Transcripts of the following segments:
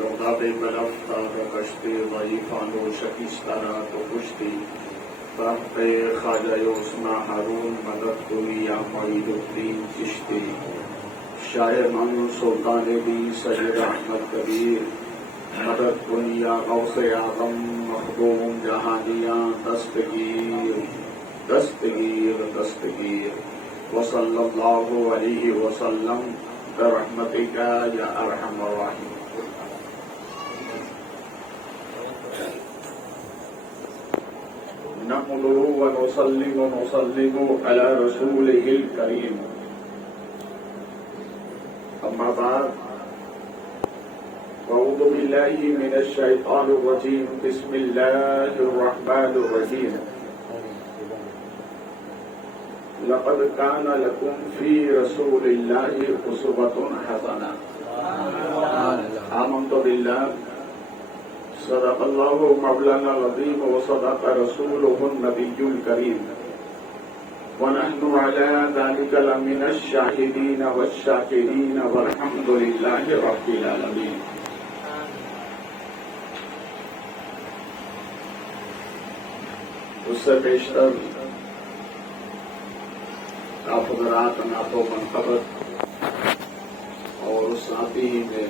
غضب بلفتار کشتی ضعیفان و شکستانہ تو کشتی تحت خواجہ عثمان ہارون مدد کوئی یا معید الدین چشتی شاعر مانو سلطان بھی سید احمد کبیر مدد کوئی یا غوث اعظم مخدوم جہانیاں دستگیر دستگیر دستگیر وصلی اللہ علیہ وسلم برحمتک یا ارحم الراحمین. نحمده ونصلي ونسلم على رسوله الكريم. أما بعد أعوذ بالله من الشيطان الرجيم. بسم الله الرحمن الرحيم. لقد كان لكم في رسول الله أسوة حسنة. آمنت بالله صدق الله مولانا العظيم وصدق رسوله النبي الكريم ونحن على ذلك لمن الشاهدين والشاكرين والحمد لله رب العالمين. اس سے بیشتر آپ حضرات نعت و منقبت اور اس ساتھی ہی میں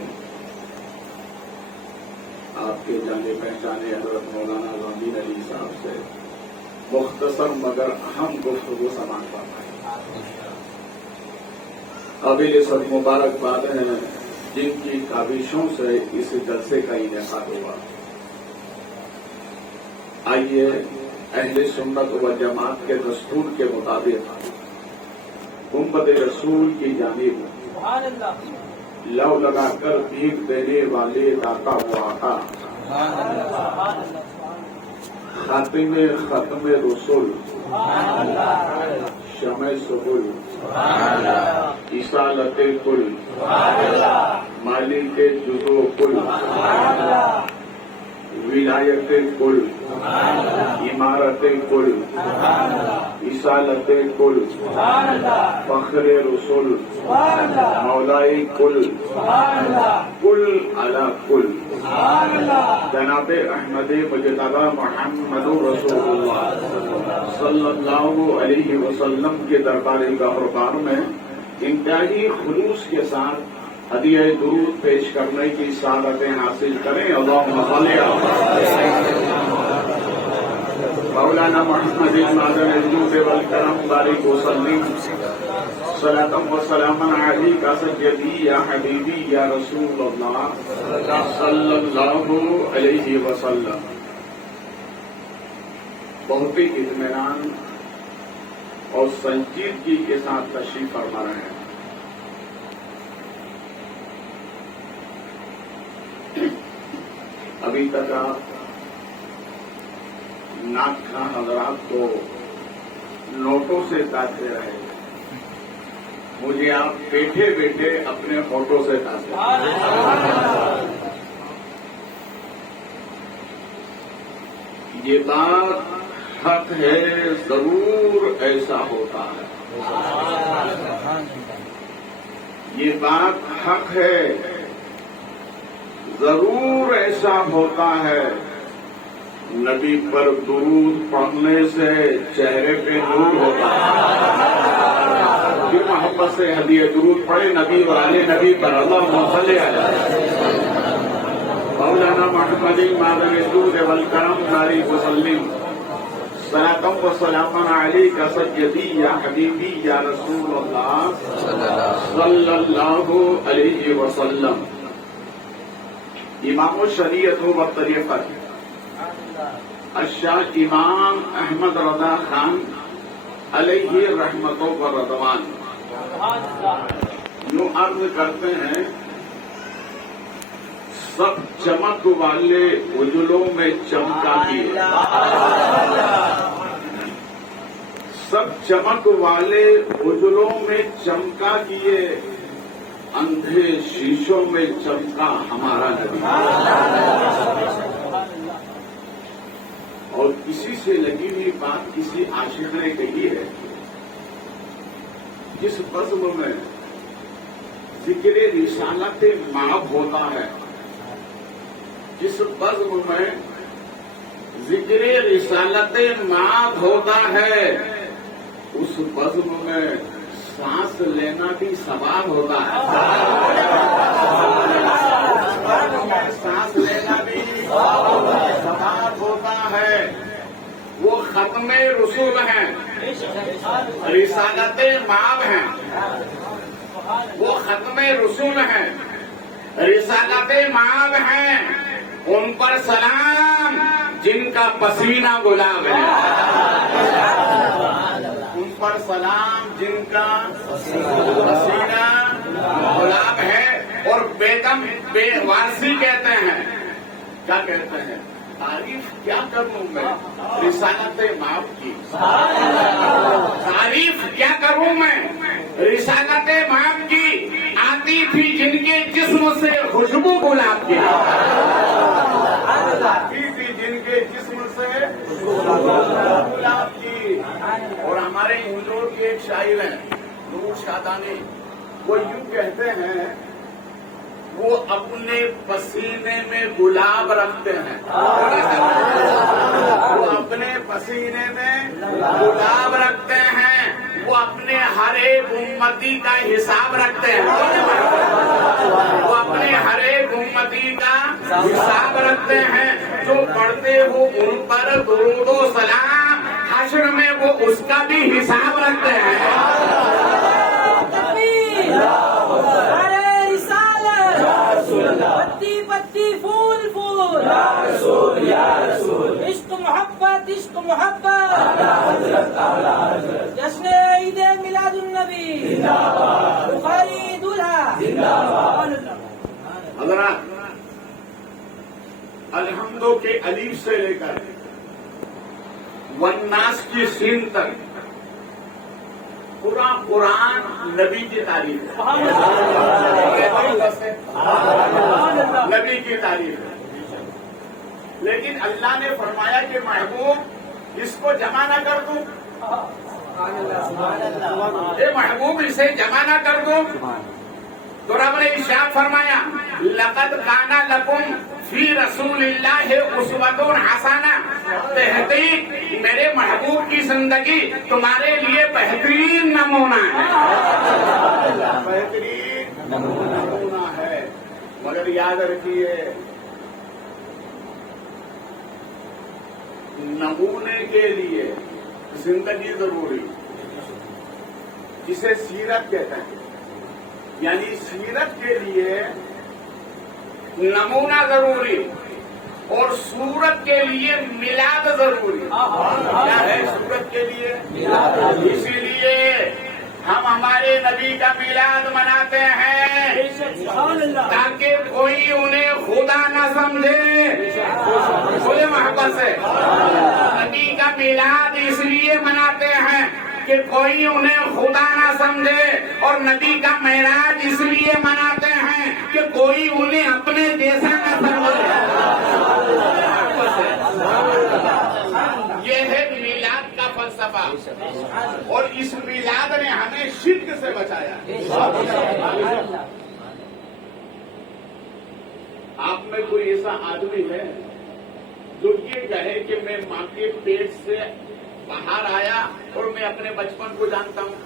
آپ کے جانے پہچانے حضرت مولانا غازی علی صاحب سے مختصر مگر اہم گفتگو سماعت فرمائیں. قابل صد مبارکباد ہیں جن کی کاوشوں سے اس جلسے کا انعقاد ہوا. آئیے اہل سنت و جماعت کے دستور کے مطابق گنبد رسول کی جانب لو لگا کر بھیک دینے والے داتا ہوا آقا خاتم ختم رسول شمع سبل اصالت کل مالک جزو کل ولایت کل عمارت کل اصالت کل فخر رسول مولائی کل کل علی کل جناب احمد مجتبی محمد رسول اللہ صلی اللہ علیہ وسلم کے درباری گہربار میں انتہائی خلوص کے ساتھ ہدیہ درود پیش کرنے کی سعادتیں حاصل کریں. اللہم صلی مولانا محمد المعدن الجود والکرم بارک وسلم صلاۃ و سلام علیک سیدی یا حبیبی یا رسول اللہ صلی اللہ علیہ وسلم. بہت ہی اطمینان اور سنجیدگی کے ساتھ تشریف فرما رہے ہیں. ابھی تک آپ ناک خواہ حضرات کو نوٹوں سے کاٹتے رہے. مجھے آپ بیٹھے بیٹھے اپنے ہوٹوں سے کاٹتے. یہ بات حق ہے ضرور ایسا ہوتا ہے. یہ بات حق ہے ضرور ایسا ہوتا ہے. نبی پر درود پڑھنے سے چہرے پہ نور ہوتا ہے. پھر محبت سے ہدیہ درود پڑھے نبی والے نبی پر. اللہم صلی علی مولانا محمد المعدن الجود والکرم بارک وسلم صلاۃ و سلام علیک سیدی یا حبیبی یا رسول اللہ صلی اللہ علیہ وسلم. امام الشریعت و طریقت الشاہ امام احمد رضا خان علیہ رحمت و رضوان یوں عرض کرتے ہیں سب چمک والے اجلوں میں چمکا کیے. سب چمک والے اجلوں میں چمکا کیے اندھے شیشوں میں چمکا ہمارا نبی. اور کسی سے لگی ہوئی بات کسی عاشق نے کہی ہے. جس بزم میں ذکر رسالت مآب ہوتا ہے جس بزم میں ذکر رسالت مآب ہوتا ہے اس بزم میں سانس لینا بھی ثواب ہوتا ہے. سانس لینا بھی ثواب ہوتا ہے. وہ ختم رسول ہیں, رسالت مآب ہیں. وہ ختم رسول ہیں, رسالت مآب ہیں. ان پر سلام جن کا پسینہ گلاب ہے. ان پر سلام جن کا پسینہ گلاب ہے. اور بیدم بے وارسی کہتے ہیں. کیا کہتے ہیں؟ تعریف کیا کروں میں رسالت مآب کی. تعریف کیا کروں میں رسالت مآب کی. آتی تھی جن کے جسم سے خوشبو گلاب کی. آتی تھی جن کے جسم سے خوشبو گلاب کی. اور ہمارے ہندوؤں کے ایک شاعر ہیں نور شادانی, وہ یوں کہتے ہیں وہ اپنے پسینے میں گلاب رکھتے ہیں. وہ اپنے پسینے میں گلاب رکھتے ہیں. وہ اپنے ہر ایک امتی کا حساب رکھتے ہیں. وہ اپنے ہر ایک امتی کا حساب رکھتے ہیں. جو پڑھتے ہو ان پر درود و سلام, حشر میں وہ اس کا بھی حساب رکھتے ہیں. پتی پتی پھول پھول عشق محبت عشق محبت. جشن عید میلاد النبی بخاری دولہا. حضرات, الحمدو کے الف سے لے کر والناس کی سین تک پورا قرآن نبی کی تعریف ہے. نبی کی تعریف ہے. لیکن اللہ نے فرمایا کہ محبوب اس کو جمع نہ کر دوں. اے محبوب اسے جمع نہ کر دوں. تو رب نے ارشاد فرمایا لقد کان لکم فی رسول اللہ اسوۃ حسنہ. تحقیق میرے محبوب کی زندگی تمہارے لیے بہترین نمونہ ہے. بہترین نمونہ ہے. مگر یاد رکھیے نمونے کے لیے زندگی ضروری, جسے سیرت کہتے ہیں. یعنی سیرت کے لیے نمونہ ضروری اور صورت کے لیے میلاد ضروری. کیا ہے صورت کے لیے؟ اسی لیے ہم ہمارے نبی کا میلاد مناتے ہیں تاکہ کوئی انہیں خدا نہ سمجھے. بولے محبت سے. نبی کا میلاد اس لیے مناتے ہیں کہ کوئی انہیں خدا نہ سمجھے, اور نبی کا معراج اس لیے مناتے ہیں کہ کوئی انہیں اپنے جیسا نہ سمجھے. یہ ہے میلاد کا فلسفہ, اور اس میلاد نے ہمیں شرک سے بچایا. آپ میں کوئی ایسا آدمی ہے جو یہ کہے کہ میں ماں کے پیٹ سے باہر آیا اور میں اپنے بچپن کو جانتا ہوں؟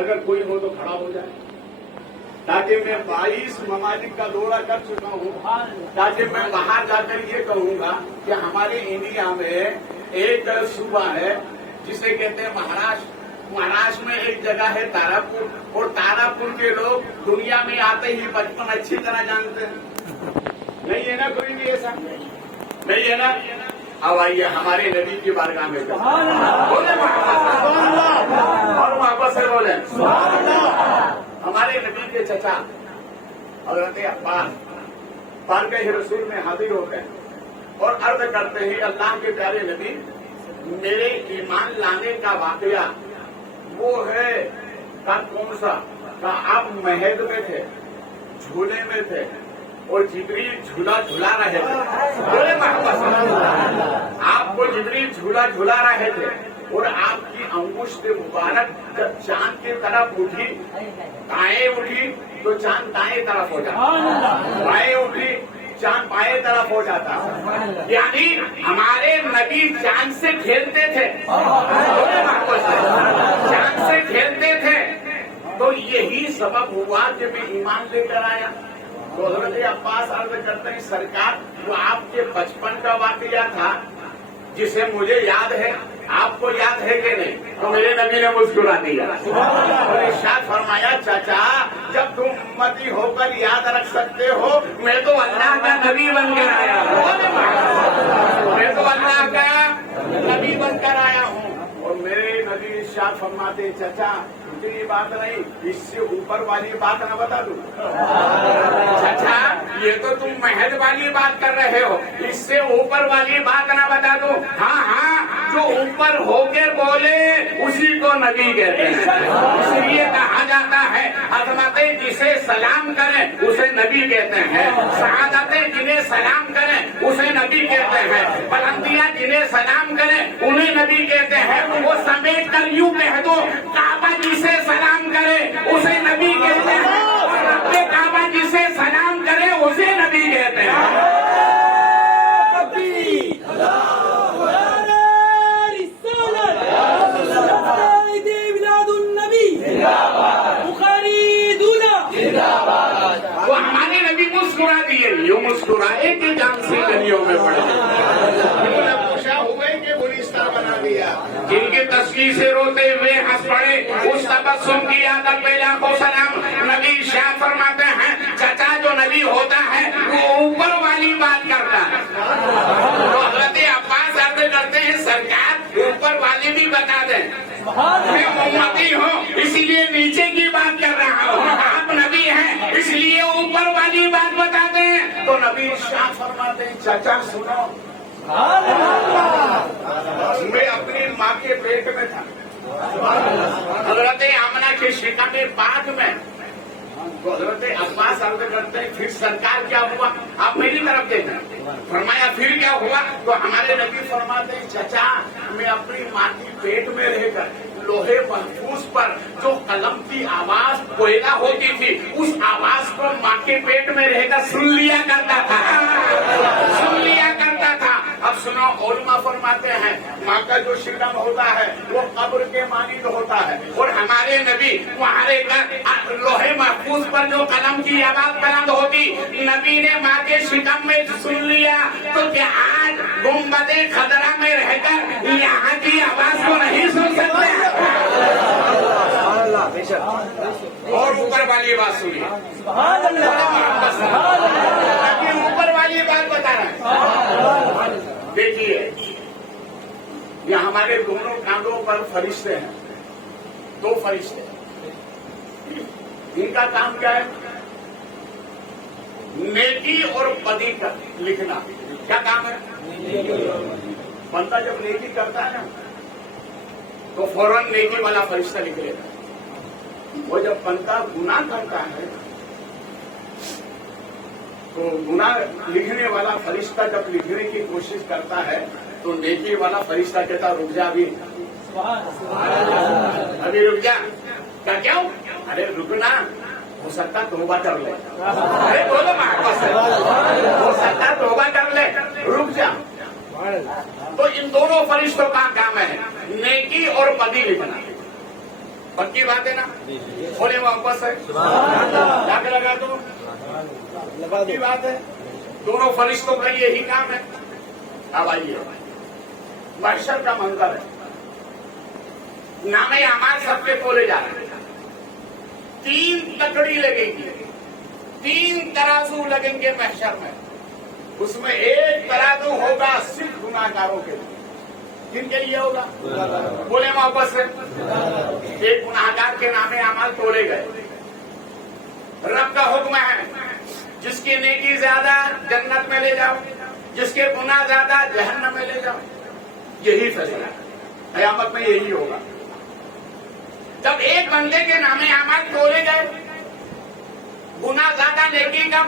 اگر کوئی ہو تو کھڑا ہو جائے. تاکہ میں 22 ممالک کا دورہ کر چکا ہوں, تاکہ میں باہر جا کر یہ کہوں گا کہ ہمارے انڈیا میں ایک صوبہ ہے جسے کہتے ہیں مہاراشٹر. مہاراشٹر میں ایک جگہ ہے تاراپور, اور تاراپور کے لوگ دنیا میں آتے ہی بچپن اچھی طرح جانتے ہیں. نہیں ہے نا کوئی بھی ایسا؟ نہیں ہے نا؟ اب آئیے ہمارے نبی کی بارگاہ میں بولے اور محبت سے بولے. ہمارے نبی کے چچا حضرت عباس بارگاہ رسول میں حاضر ہو گئے اور عرض کرتے ہیں اللہ کے پیارے نبی, میرے ایمان لانے کا واقعہ وہ ہے کا کون سا؟ کا آپ مہد میں تھے, جھولے میں تھے, اور جبریل جھولا جھلا رہے تھے. بولے محبت, آپ کو جبریل جھولا جھلا رہے تھے, اور آپ کی انگشت مبارک جب چاند کی طرف اٹھی, دائیں اٹھی تو چاند دائیں طرف ہو جاتا, بائیں اٹھی چاند بائیں طرف ہو جاتا ہے. یعنی ہمارے نبی چاند سے کھیلتے تھے, چاند سے کھیلتے تھے. تو یہی سبب ہوا کہ میں ایمان لے کر آیا. تو حضرت عباس عرض کرتے ہیں سرکار جو آپ کے بچپن کا واقعہ تھا جسے مجھے یاد ہے, آپ کو یاد ہے کہ نہیں؟ تو میرے نبی نے مسکرا دیا اور ارشاد فرمایا چچا جب تم امتی ہو کر یاد رکھ سکتے ہو, میں تو اللہ کا نبی بن کر آیا ہوں, میں تو اللہ کا نبی بن کر آیا ہوں. اور میرے نبی ارشاد فرماتے چچا مجھے یہ بات نہیں, اس سے اوپر والی بات نہ بتا دوں. چچا یہ تو تم مہد والی بات کر رہے ہو, اس سے اوپر والی بات نہ بتا دوں. ہاں ہاں جو اوپر ہو کے بولے اسی کو نبی کہتے ہیں. اس لیے کہا جاتا ہے عظمتیں جسے سلام کریں اسے نبی کہتے ہیں, سعادتیں جنہیں سلام کریں اسے نبی کہتے ہیں, بلندیاں جنہیں سلام کریں انہیں نبی کہتے ہیں. وہ سمیٹ کر یوں کہہ دو کعبہ جسے سلام کرے اسے نبی کہتے ہیں, اور رب کعبہ جسے سلام کرے اسے نبی کہتے ہیں. وہ ہمارے نبی مسکرا دیے, یوں مسکرائے کہ جان سی گلیوں میں پڑے. پوچھا ہوئے کہ گلستہ بنا دیا, جن کی تصویر سے روتے ہوئے ہنس پڑے اس تبسم کی عادت پہ لاکھوں سلام. نبی ارشاد فرماتے ہیں چچا جو نبی ہوتا ہے وہ اوپر والی بات کرتا ہے. تو حضرت عباس عرض کرتے ہیں سرکار اوپر والی بھی بتا دیں, میں امتی ہوں اسی لیے نیچے کی بات کر رہا ہوں, آپ نبی ہیں اس لیے اوپر والی بات بتا دیں. تو نبی ارشاد فرماتے ہیں چچا سنو, میں اپنی ماں کے پیٹ میں تھا, حضرت آمنہ کے شکم پاک میں. تو حضرت عباس عرض کرتے ہیں پھر سرکار کیا ہوا, آپ میری طرف دیکھیں. فرمایا پھر کیا ہوا؟ تو ہمارے نبی فرماتے ہیں چچا میں اپنی ماں کی پیٹ میں رہ کر لوہے محفوظ پر جو قلم کی آواز پیدا ہوتی تھی اس آواز کو ماں کے پیٹ میں رہ کر سن لیا کرتا تھا, سن لیا کرتا تھا. اب سنو علماء فرماتے ہیں ماں کا جو شکم ہوتا ہے وہ قبر کے مانند ہوتا ہے, اور ہمارے نبی وہاں لوہے محفوظ پر جو قلم کی آواز بلند ہوتی نبی نے ماں کے شکم میں سن لیا. تو کیا آج گنبد خضرا میں رہ کر یہاں کی آواز کو نہیں سن سکتے؟ اور اوپر والی بات سنیے, اوپر والی بات بتا رہا ہے. دیکھیے یہ ہمارے دونوں کاندھوں پر فرشتے ہیں, دو فرشتے. ان کا کام کیا ہے؟ نیکی اور بدی کا لکھنا. کیا کام ہے؟ بندہ جب نیکی کرتا ہے نا تو فوراً نیکی والا فرشتہ لکھ لیتا ہے. وہ جب بندہ گناہ کرتا ہے تو گناہ لکھنے والا فرشتہ جب لکھنے کی کوشش کرتا ہے تو نیکی والا فرشتہ کہتا رک جا, ابھی رک جا. کیوں؟ ارے رکنا, ہو سکتا توبہ کر لے. ارے بولو ہو سکتا توبہ کر لے, رک جا. تو ان دونوں فرشتوں کا کام ہے نیکی اور بدی لکھنا. پکی بات ہے نا, کھولے واپس ہے جا کے لگا دو. پکی بات ہے, دونوں فرشتوں کا یہی کام ہے. اب آئیے محشر کا منظر ہے, نامے اعمال سب کے کھولے جا رہے ہیں. 3 تکڑی لگیں گی, 3 ترازو لگیں گے محشر میں. اس میں ایک ترازو ہوگا صرف گناہگاروں کے لیے. کن کے لیے ہوگا؟ بولے واپس سے. ایک گناہگار کے نامے اعمال تولے گئے. رب کا حکم ہے جس کی نیکی زیادہ جنت میں لے جاؤ, جس کے گناہ زیادہ جہنم میں لے جاؤ. یہی فیصلہ ہے, قیامت میں یہی ہوگا. جب ایک بندے کے نامے اعمال تولے گئے, گناہ زیادہ نیکی کم,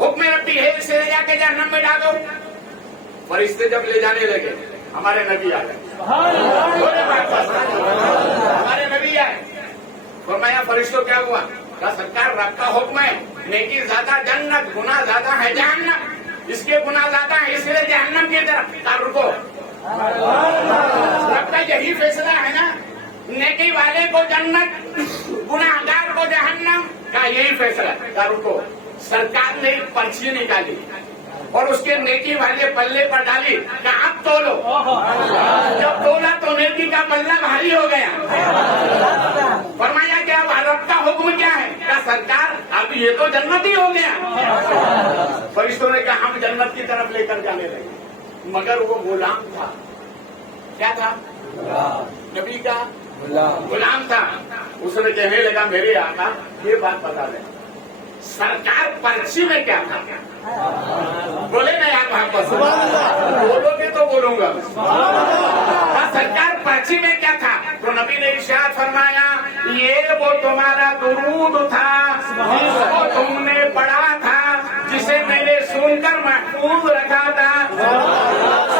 حکم ربی ہے اسے لے جا کے جہنم میں ڈالو. فرشتے جب لے جانے لگے ہمارے نبی آ گئے, ہمارے نبی آئے. فرمایا فرشتوں کیا ہوا؟ کہا سرکار رب کا حکم ہے نیکی زیادہ جنت، گناہ زیادہ ہے جہنم. اس کے گناہ زیادہ ہے اس لیے جہنم کی طرف رکو. سب کا یہی فیصلہ ہے نا، نیکی والے کو جنت، گناہ گار کو جہنم کا یہی فیصلہ کا رکو. سرکار نے ایک پرچی نکالی اور اس کے نیکی والے پلے پر ڈالی کہ اب تولو. جب تولا تو نیکی کا پلہ بھاری ہو گیا. فرمایا کہ اب رب کا حکم کیا ہے؟ کہا سرکار اب یہ تو جنت ہی ہو گیا. فرشتوں نے کہا ہم جنت کی طرف لے کر جانے لگے. مگر وہ غلام تھا. کیا تھا؟ نبی کا غلام تھا. اس نے کہنے لگا میرے آقا یہ بات بتا دیں سرکار پرچی میں کیا تھا؟ بولے نا یار محبت سے بولو گے تو بولوں گا. سرکار پرچی میں کیا تھا؟ تو نبی نے ارشاد فرمایا یہ وہ تمہارا درود تھا جس کو تم نے پڑھا تھا، جسے میں نے سن کر محفوظ رکھا تھا.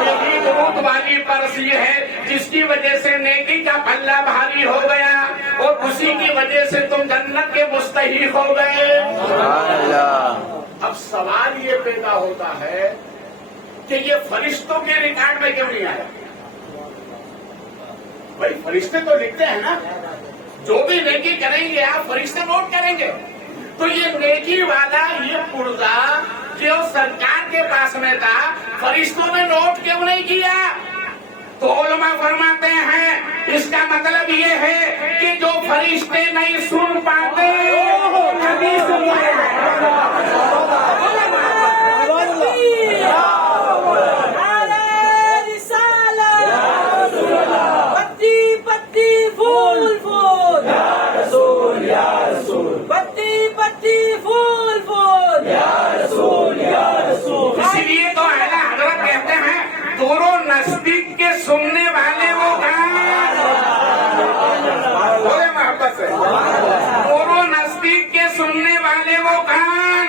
یہی درود والی پرچی ہے جس کی وجہ سے نیکی کا پلہ بھاری ہو گیا اور اسی کی وجہ سے تم جنت کے مستحق ہو گئے. اب سوال یہ پیدا ہوتا ہے کہ یہ فرشتوں کے ریکارڈ میں کیوں نہیں آیا؟ بھائی فرشتے تو لکھتے ہیں نا، جو بھی نیکی کریں گے آپ فرشتے نوٹ کریں گے. تو یہ نیکی والا یہ پرزا جو سرکار کے پاس میں تھا فرشتوں نے نوٹ کیوں نہیں کیا؟ تو علماء فرماتے ہیں اس کا مطلب یہ ہے کہ جو فرشتے نہیں سن پاتے نبی سنتے ہیں. اسی لیے تو اعلیٰ حضرت کہتے ہیں دوروں نزدیک کے سننے والے وہ کان. بولے محبت سے دوروں نزدیک کے سننے والے وہ کان.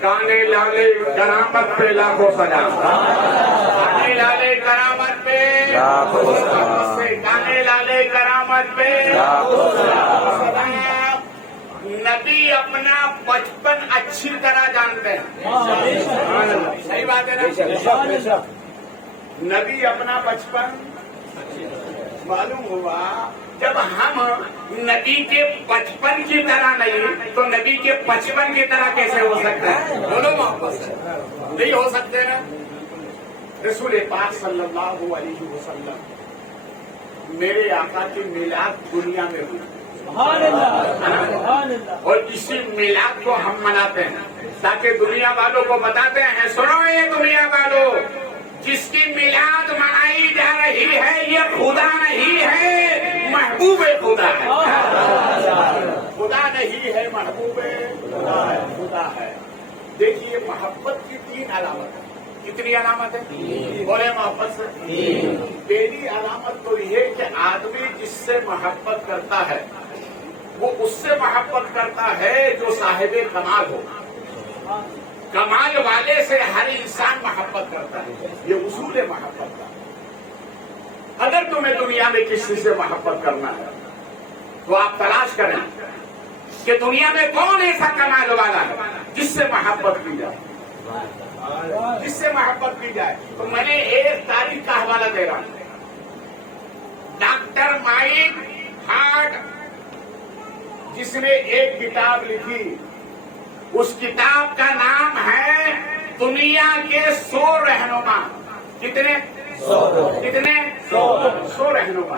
کانے لالے کرامت پہ لاکھوں سلام. کانے لالے کرامت پہ کانے لالے کرامت پہ سلام. نبی اپنا بچپن اچھی طرح جانتے ہیں. صحیح بات ہے نا؟ نبی اپنا بچپن معلوم ہوا. جب ہم نبی کے بچپن کی طرح نہیں تو نبی کے بچپن کی طرح کیسے ہو سکتا ہے؟ بولو محبت سے نہیں ہو سکتے نا. رسول پاک صلی اللہ علیہ وسلم میرے آقا کی میلاد دنیا میں ہوئی اور اسی میلاد کو ہم مناتے ہیں تاکہ دنیا والوں کو بتاتے ہیں سنو یہ دنیا والوں جس کی میلاد منائی جا رہی ہے یہ خدا نہیں ہے محبوب خدا ہے. خدا نہیں ہے محبوب خدا ہے. دیکھیے محبت کی 3 علامت ہے. کتنی علامت ہے؟ بولے محبت سے. پہلی علامت تو یہ کہ آدمی جس سے محبت کرتا ہے وہ اس سے محبت کرتا ہے جو صاحب کمال ہو. کمال والے سے ہر انسان محبت کرتا ہے. یہ اصول ہے محبت کا. اگر تمہیں دنیا میں کسی سے محبت کرنا ہے تو آپ تلاش کریں کہ دنیا میں کون ایسا کمال والا ہے جس سے محبت کی جائے. جس سے محبت کی جائے. تو میں نے ایک تاریخ کا حوالہ دے رہا ہوں. ڈاکٹر مائک ہارٹ جس نے ایک کتاب لکھی اس کتاب کا نام ہے دنیا کے 100 رہنما. کتنے 100 رہنما.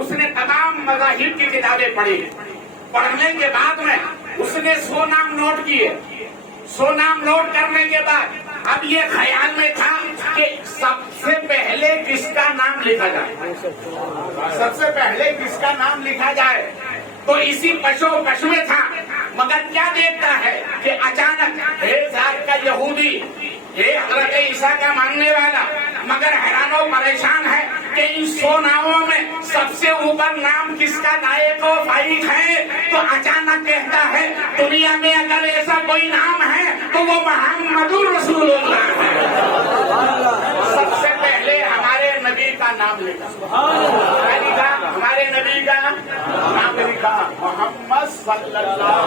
اس نے تمام مذاہب کی کتابیں پڑھی. پڑھنے کے بعد میں اس نے 100 نام نوٹ کیے. 100 نام نوٹ کرنے کے بعد اب یہ خیال میں تھا کہ سب سے پہلے کس کا نام لکھا جائے. سب سے پہلے کس کا نام لکھا جائے تو اسی پشو پش میں تھا. مگر کیا دیکھتا ہے کہ اچانک ذات کا یہودی حضرت عیسیٰ کا ماننے والا مگر حیران و پریشان ہے کہ ان 100 ناموں میں سب سے اوپر نام کس کا لائق و فائق ہے. تو اچانک کہتا ہے دنیا میں اگر ایسا کوئی نام ہے تو وہ محمد رسول اللہ ہے. سب سے پہلے ہمارے نبی کا نام لکھا. ہمارے نبی کا نام لکھا محمد صلی اللہ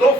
2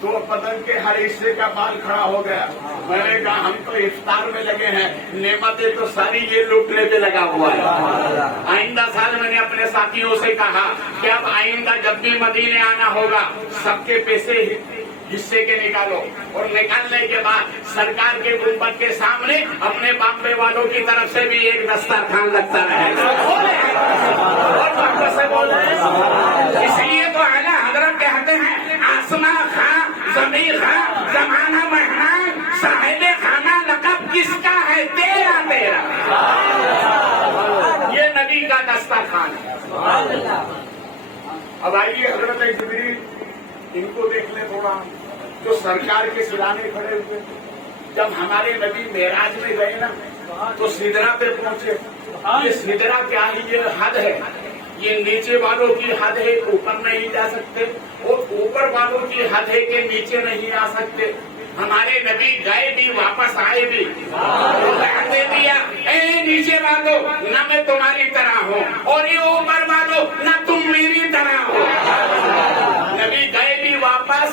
تو بدن کے ہر حصے کا بال کھڑا ہو گیا. میں نے کہا ہم تو افطار میں لگے ہیں, نعمتیں تو ساری یہ لوٹنے پہ لگا ہوا ہے. آئندہ سال میں نے اپنے ساتھیوں سے کہا کہ اب آئندہ جب بھی مدینے آنا ہوگا سب کے پیسے حصے کے نکالو, اور نکالنے کے بعد سرکار کے گنبد کے سامنے اپنے بامبے والوں کی طرف سے بھی ایک دسترخوان لگتا رہے گا. اور واپس سے بول رہے ہیں. اس لیے تو اعلیٰ حضرت کہتے ہیں آسماں خاں زمین خاں زمانہ مہمان صاحب خانہ لقب کس کا ہے تیرا تیرا. یہ نبی کا دسترخوان ہے. اب آئیے حضرت جبریل ان کو دیکھ لیں تھوڑا, جو سرکار کے سرانے کھڑے ہوئے. جب ہمارے نبی معراج میں گئے نا تو سدرا پہ پہنچے. یہ سدرا کیا ہے؟ یہ حد ہے. یہ نیچے والوں کی حد ہے, اوپر نہیں جا سکتے, اور اوپر والوں کی حد ہے کہ نیچے نہیں آ سکتے. ہمارے نبی گئے بھی واپس آئے بھی. دے دیا اے نیچے والوں نہ میں تمہاری طرح ہوں, اور یہ اوپر والوں نہ تم میری طرح ہو. نبی گئے بھی واپس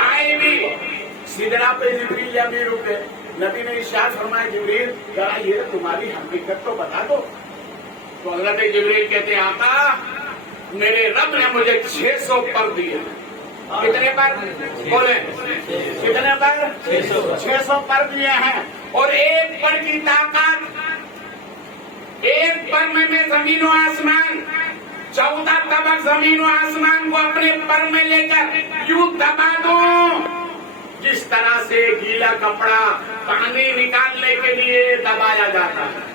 آئے بھی. سدرا پہ جبریل امیر رکے. نبی نے ارشاد فرمایا جبریل ذرا یہ تمہاری حقیقت تو بتا دو. تو حضرت جبریل کہتے ہیں آقا میرے رب نے مجھے 600 پر دیے. کتنے پر بولے؟ کتنے پر؟ 600 پر دیے ہیں. اور ایک پر کی طاقت, ایک پر میں زمین و آسمان 14 طبق زمین و آسمان کو اپنے پر میں لے کر یوں دبا دوں جس طرح سے گیلا کپڑا پانی نکالنے کے لیے دبایا جاتا ہے.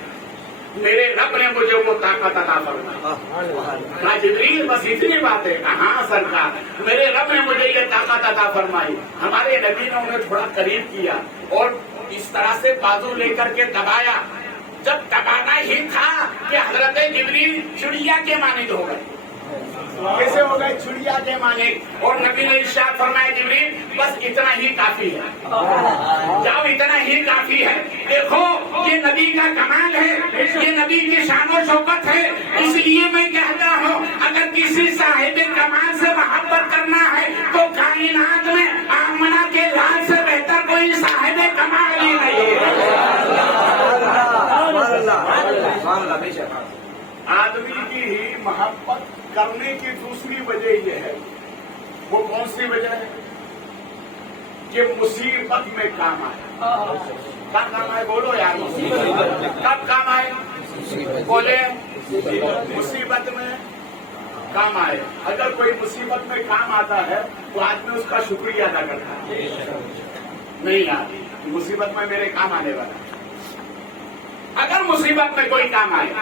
میرے رب نے مجھے وہ طاقت عطا فرمائی. جبریل بس اتنی بات ہے. ہاں سرکار میرے رب نے مجھے یہ طاقت عطا فرمائی. ہمارے نبی نے انہیں تھوڑا قریب کیا اور اس طرح سے بازو لے کر کے دبایا. جب دبانا ہی تھا کہ حضرت جبریل چڑیا کے مانند ہو گئے. کیسے ہو گئے؟ چڑیا کے مانند. اور نبی نے ارشاد فرمایا جبریل بس اتنا ہی کافی ہے, جاؤ اتنا ہی کافی ہے. دیکھو یہ نبی کا کمال ہے, یہ نبی کی شان و شوکت ہے. اس لیے میں کہتا ہوں اگر کسی صاحب کمال سے محبت کرنا ہے تو کائنات میں آمنہ کے لال سے بہتر کوئی صاحب کمال ہی نہیں ہے. آدمی کی ہی محبت کرنے کی دوسری وجہ یہ ہے. وہ کون سی وجہ ہے؟ کہ مصیبت میں کام آئے. کب کام آئے؟ بولو یار. کب کام آئے؟ بولے. مصیبت میں کام آئے. اگر کوئی مصیبت میں کام آتا ہے تو آدمی اس کا شکریہ ادا کرتا ہے. نہیں یار مصیبت میں میرے کام آنے والا. اگر مصیبت میں کوئی کام آئے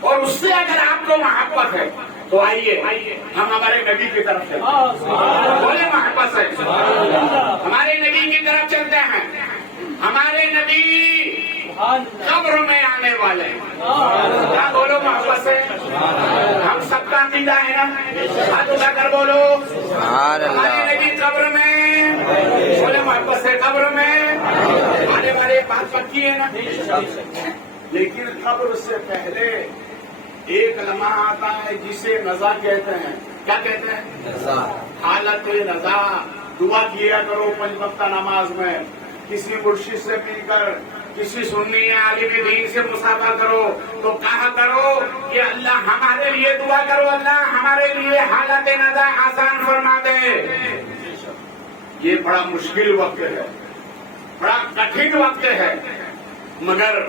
اور اس سے اگر آپ کو محبت ہے تو آئیے ہم ہمارے نبی کی طرف چلتے ہیں. بولے محبت سے ہمارے نبی کی طرف چلتے ہیں. ہمارے نبی قبر میں آنے والے کیا؟ بولو محبت سے. ہم سب کا عقیدہ ہے نا, ہاتھ اٹھا کر بولو ہمارے نبی قبر میں. بولے محبت سے قبر میں آنے والے. بات پکی ہے نا. لیکن قبر سے پہلے ایک لمحہ آتا ہے جسے نزا کہتے ہیں. کیا کہتے ہیں؟ حالت نزا. دعا کیا کرو 5 وقتہ نماز میں. کسی مرشد سے مل کر کسی سنی عالم دین سے مصافحہ کرو تو کہا کرو کہ اللہ ہمارے لیے دعا کرو, اللہ ہمارے لیے حالت نزا آسان فرما دے. یہ بڑا مشکل وقت ہے, بڑا کٹھن وقت ہے, مگر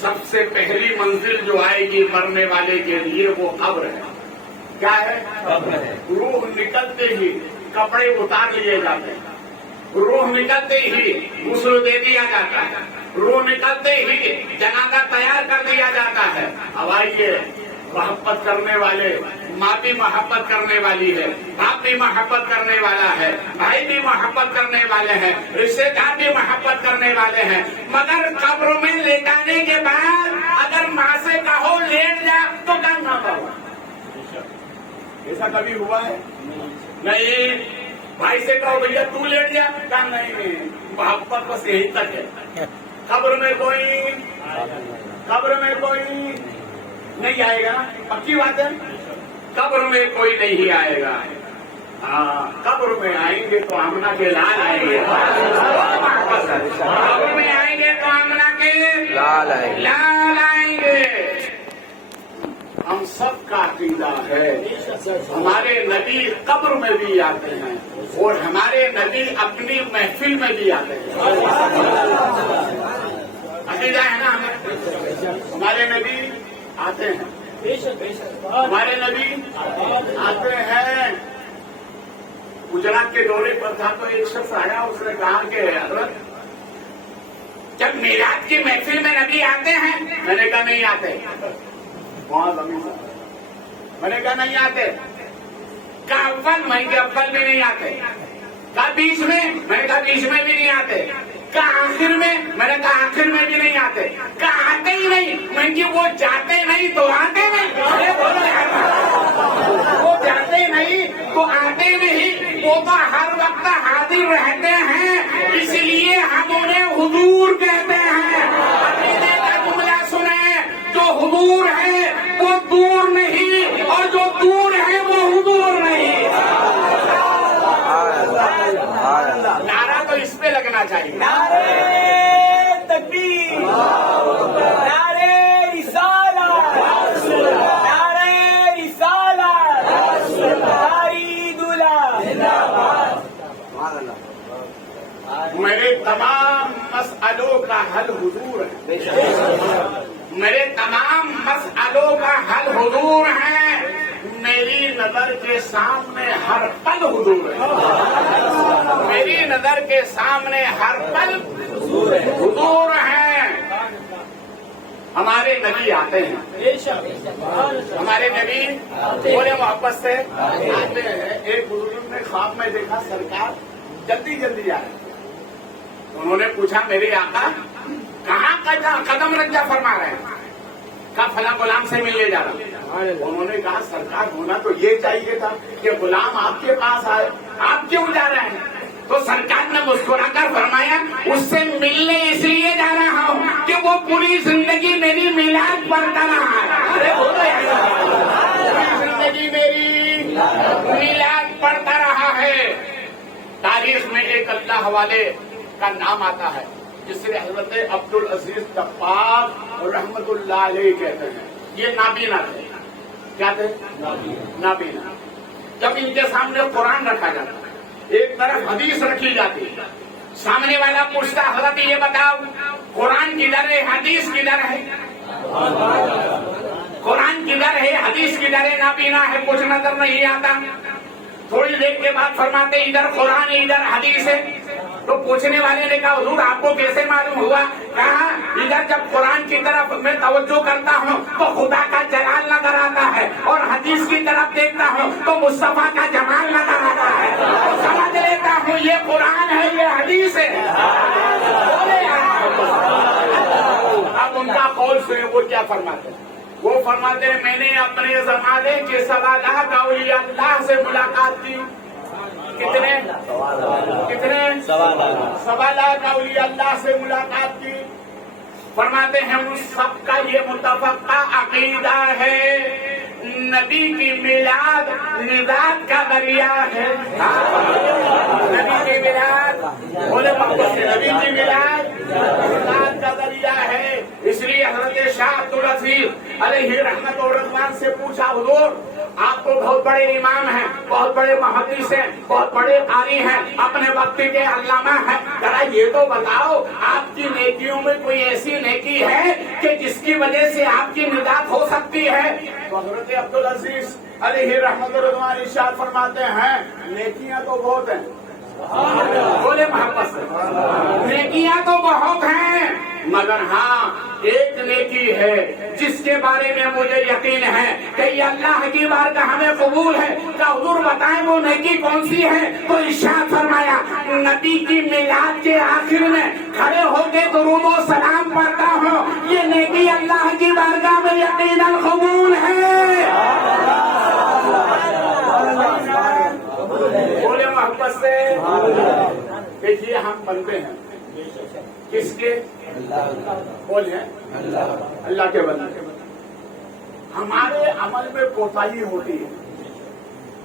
سب سے پہلی منزل جو آئے گی مرنے والے کے لیے وہ قبر ہے. کیا ہے؟ روح نکلتے ہی کپڑے اتار لیے جاتے ہیں. روح نکلتے ہی غسل دے دیا جاتا ہے. روح نکلتے ہی جنازہ تیار کر دیا جاتا ہے. اب آئیے محبت کرنے والے, ماں بھی محبت کرنے والی ہے, باپ بھی محبت کرنے والا ہے, بھائی بھی محبت کرنے والے ہیں, رشتے دار بھی محبت کرنے والے ہیں. مگر قبر میں لیٹانے کے بعد اگر ماں سے کہو لیٹ جا تو کرنا پڑا. ایسا کبھی ہوا ہے؟ نہیں. بھائی سے کہو بھیا تو لیٹ جا, کہا نہیں. محبت بس یہی تک ہے. قبر میں کوئی نہیں آئے گا. پکی بات ہے, قبر میں کوئی نہیں آئے گا. قبر میں آئیں گے تو آمنہ کے لال آئیں گے، قبر میں آئیں گے تو آمنہ کے لال آئیں گے۔ ہم سب کا عقیدہ ہے ہمارے نبی قبر میں بھی آتے ہیں اور ہمارے نبی اپنی محفل میں بھی آتے ہیں۔ عقیدہ ہے نا ہمیں، ہمارے نبی آتے ہیں، ہمارے نبی آتے ہیں۔ گجرات کے دورے پر تھا تو ایک شخص آیا، اس نے کہا کہ حضرت جب میلاد کی محفل میں نبی آتے ہیں؟ میں نے کہا نہیں آتے۔ میں نے کہا نہیں آتے۔ کہا اول مہینے اول میں نہیں آتے۔ کہا بیچ میں؟ میں نے کہا بیچ میں بھی نہیں آتے۔ کہا آخر میں؟ میں نے کہا آخر میں بھی نہیں آتے۔ کہا آتے ہی نہیں؟ میں کہ وہ جاتے نہیں تو آتے نہیں۔ وہ جاتے نہیں تو آتے نہیں، وہ تو ہر وقت حاضر رہتے ہیں، اس لیے ہم انہیں حضور کہتے ہیں۔ عقیدے کا جملہ سنیں، جو حضور ہے وہ دور نہیں، اور جو دور ہے وہ حضور نہیں۔ نعرہ تو اس پہ لگنا چاہیے۔ نعرے تکبیر، نعرے رسالت، نعرے رسالت، عید اللہ۔ میرے تمام مسئلوں کا حل حضور ہے، میرے تمام مسئلوں کا حل حضور ہے، میری نظر کے سامنے ہر پل حضور ہے، میری نظر کے سامنے ہر پل حضور ہے۔ ہمارے نبی آتے ہیں، ہمارے نبی بڑے محبت سے آتے ہیں۔ ایک بزرگ نے خواب میں دیکھا سرکار جلدی جلدی آ رہے ہیں، انہوں نے پوچھا میرے آقا کہاں قدم رنجا فرما رہے ہیں؟ کہا فلاں غلام سے ملنے جا رہا ہوں۔ انہوں نے کہا سرکار ہونا تو یہ چاہیے تھا کہ غلام آپ کے پاس آئے، آپ کیوں جا رہے ہیں؟ تو سرکار نے مسکرا کر فرمایا اس سے ملنے اس لیے جا رہا ہوں کہ وہ پوری زندگی میری میلاد پڑھتا رہا ہے۔ ارے بولو یار، پوری زندگی میری میلاد پڑھتا رہا ہے۔ تاریخ میں ایک اللہ والے کا نام آتا ہے جسے حضرت عبدالعزیز تبار رحمت اللہ علیہ کہتے ہیں۔ یہ نابینا تھے، کیا تھے؟ نابینا۔ جب ان کے سامنے قرآن رکھا جاتا ہے، ایک طرف حدیث رکھی جاتی ہے، سامنے والا پوچھتا حضرت یہ بتاؤ قرآن کدھر ہے، حدیث کدھر ہے؟ قرآن کدھر ہے، حدیث کدھر ہے؟ نابینا ہے، کچھ نظر نہیں آتا۔ تھوڑی دیر کے بعد فرماتے ادھر قرآن ادھر حدیث ہے۔ تو پوچھنے والے نے کہا حضور آپ کو کیسے معلوم ہوا؟ کہا ادھر جب قرآن کی طرف میں توجہ کرتا ہوں تو خدا کا جلال نظر آتا ہے، اور حدیث کی طرف دیکھتا ہوں تو مصطفیٰ کا جمال نظر آتا ہے، سمجھ لیتا ہوں یہ قرآن ہے یہ حدیث ہے۔ اب ان کا قول سنے وہ کیا فرماتے ہیں؟ وہ فرماتے ہیں میں نے اپنے زمانے کے سوالات اولیاء اللہ سے ملاقات کی۔ کتنے سوالات اولیاء اللہ سے ملاقات کی۔ فرماتے ہیں ان سب کا یہ متفقہ عقیدہ ہے نبی کی میلاد نجات کا ذریعہ ہے۔ نبی کی میلاد بولے محبت سے، نبی کی میلاد نجات کا ذریعہ ہے۔ اس لیے حضرت شاہ عبدالعزیز علیہ رحمت و رضوان سے پوچھا حضور آپ تو بہت بڑے امام ہیں، بہت بڑے محدث ہیں، بہت بڑے قاری ہیں، اپنے وقت کے علامہ ہیں، ذرا یہ تو بتاؤ آپ کی نیکیوں میں کوئی ایسی نیکی ہے کہ جس کی وجہ سے آپ کی نجات ہو سکتی ہے؟ تو حضرت عبدالعزیز علیہ رحمت و رضوان ارشاد فرماتے ہیں نیکیاں تو بہت ہیں، بولے محبت سے، نیکیاں تو بہت ہیں، مگر ہاں ایک نیکی ہے جس کے بارے میں مجھے یقین ہے کہ یہ اللہ کی بارگاہ میں قبول ہے۔ کہ حضور بتائیں وہ نیکی کون سی ہے؟ تو ارشاد فرمایا نبی کی میلاد کے آخر میں کھڑے ہو کے درود و سلام پڑھتا ہوں، یہ نیکی اللہ کی بارگاہ میں یقیناً قبول ہے۔ بولے محبت سے، دیکھیے ہم بنتے ہیں کس کے؟ بولے اللہ کے بندے۔ ہمارے عمل میں کوتاہی ہوتی ہے،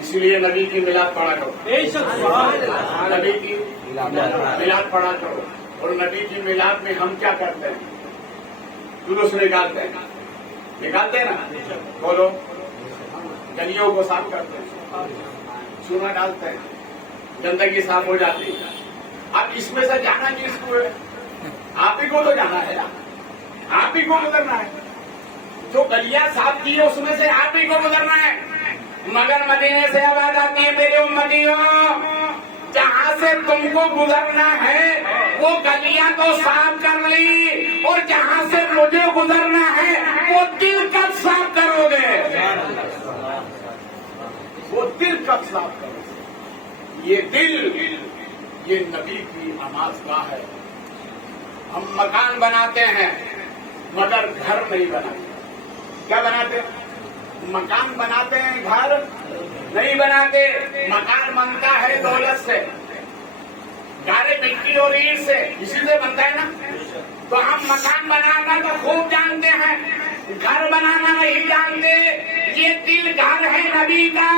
اس لیے نبی کی میلاد پڑھا کرو، نبی کی میلاد پڑھا کرو. اور نبی کی میلاد میں ہم کیا کرتے ہیں؟ جلوس نکالتے ہیں نا، بولو، گلیوں کو صاف کرتے ہیں، چونا ڈالتے ہیں، گندگی صاف ہو جاتی ہے. اب اس میں سے جانا کس کو ہے؟ آپ ہی کو تو جانا ہے نا، آپ ہی کو گزرنا ہے. جو گلیاں صاف کی ہے اس میں سے آپ ہی کو گزرنا ہے. مگر مدینے سے آواز آتی ہے میرے امتیوں، جہاں سے تم کو گزرنا ہے وہ گلیاں تو صاف کر لی، اور جہاں سے مجھے گزرنا ہے وہ دل کب صاف کرو گے؟ وہ دل کب صاف کرو گے؟ یہ دل، یہ نبی کی نماز گاہ ہے. ہم مکان بناتے ہیں مگر گھر نہیں بناتے. کیا بناتے ہیں؟ مکان بناتے ہیں، گھر نہیں بناتے. مکان بنتا ہے دولت سے، گارے مٹی اور اینٹ سے، اسی سے بنتا ہے نا. تو ہم مکان بنانا تو خوب جانتے ہیں، گھر بنانا نہیں جانتے. یہ دل گھر ہے نبی کا.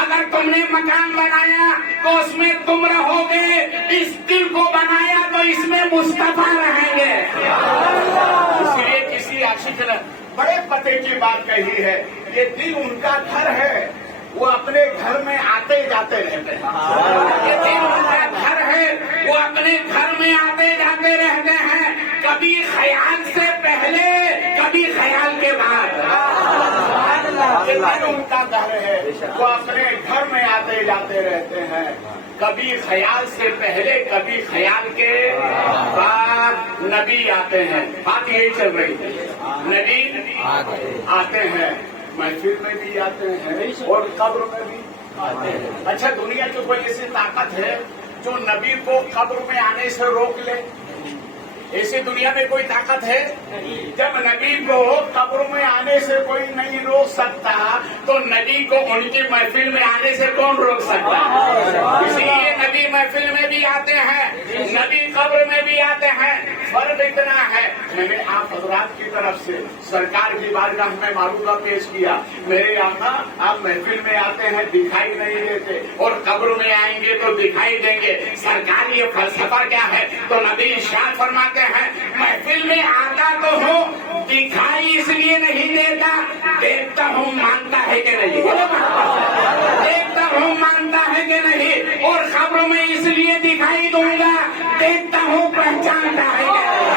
اگر تم نے مکان بنایا تو اس میں تم رہو گے، اس دل کو بنایا تو اس میں مصطفیٰ رہیں گے. اس لیے کسی عاشق نے بڑے پتے کی بات کہی ہے، یہ دل ان کا گھر ہے، وہ اپنے گھر میں آتے جاتے رہتے ہیں. یہ دل ان کا گھر ہے، وہ اپنے گھر میں آتے جاتے رہتے ہیں، کبھی خیال سے پہلے کبھی خیال کے بعد. یہ دل ان کا گھر ہے، وہ اپنے گھر میں آتے جاتے رہتے ہیں، کبھی خیال سے پہلے کبھی خیال کے بعد. نبی آتے ہیں، بات یہی چل رہی ہے. نبی آتے ہیں، محفل میں بھی آتے ہیں اور قبر میں بھی آتے ہیں. اچھا، دنیا کی کوئی ایسی طاقت ہے جو نبی کو قبر میں آنے سے روک لے؟ ایسی دنیا میں کوئی طاقت ہے؟ جب نبی کو قبر میں آنے سے کوئی نہیں روک سکتا تو نبی کو ان کی محفل میں آنے سے کون روک سکتا؟ اس لیے نبی محفل میں بھی آتے ہیں، نبی قبر میں بھی آتے ہیں. فرق اتنا ہے، میں نے آپ حضرات کی طرف سے سرکار کی بارگاہ میں معروضہ پیش کیا، میرے آقا آپ محفل میں آتے ہیں دکھائی نہیں دیتے، اور قبر میں آئیں گے تو دکھائی دیں گے. سرکار یہ فلسفہ کیا ہے؟ تو نبی ارشاد فرماتے ہیں، محفل میں آتا تو ہوں، دکھائی اس لیے نہیں دیتا، دیکھتا ہوں مانتا ہے کہ نہیں، دیکھتا ہوں مانتا ہے کہ نہیں. اور خبر میں اس لیے دکھائی دوں گا، دیکھتا ہوں پہچانتا ہے کہ نہیں.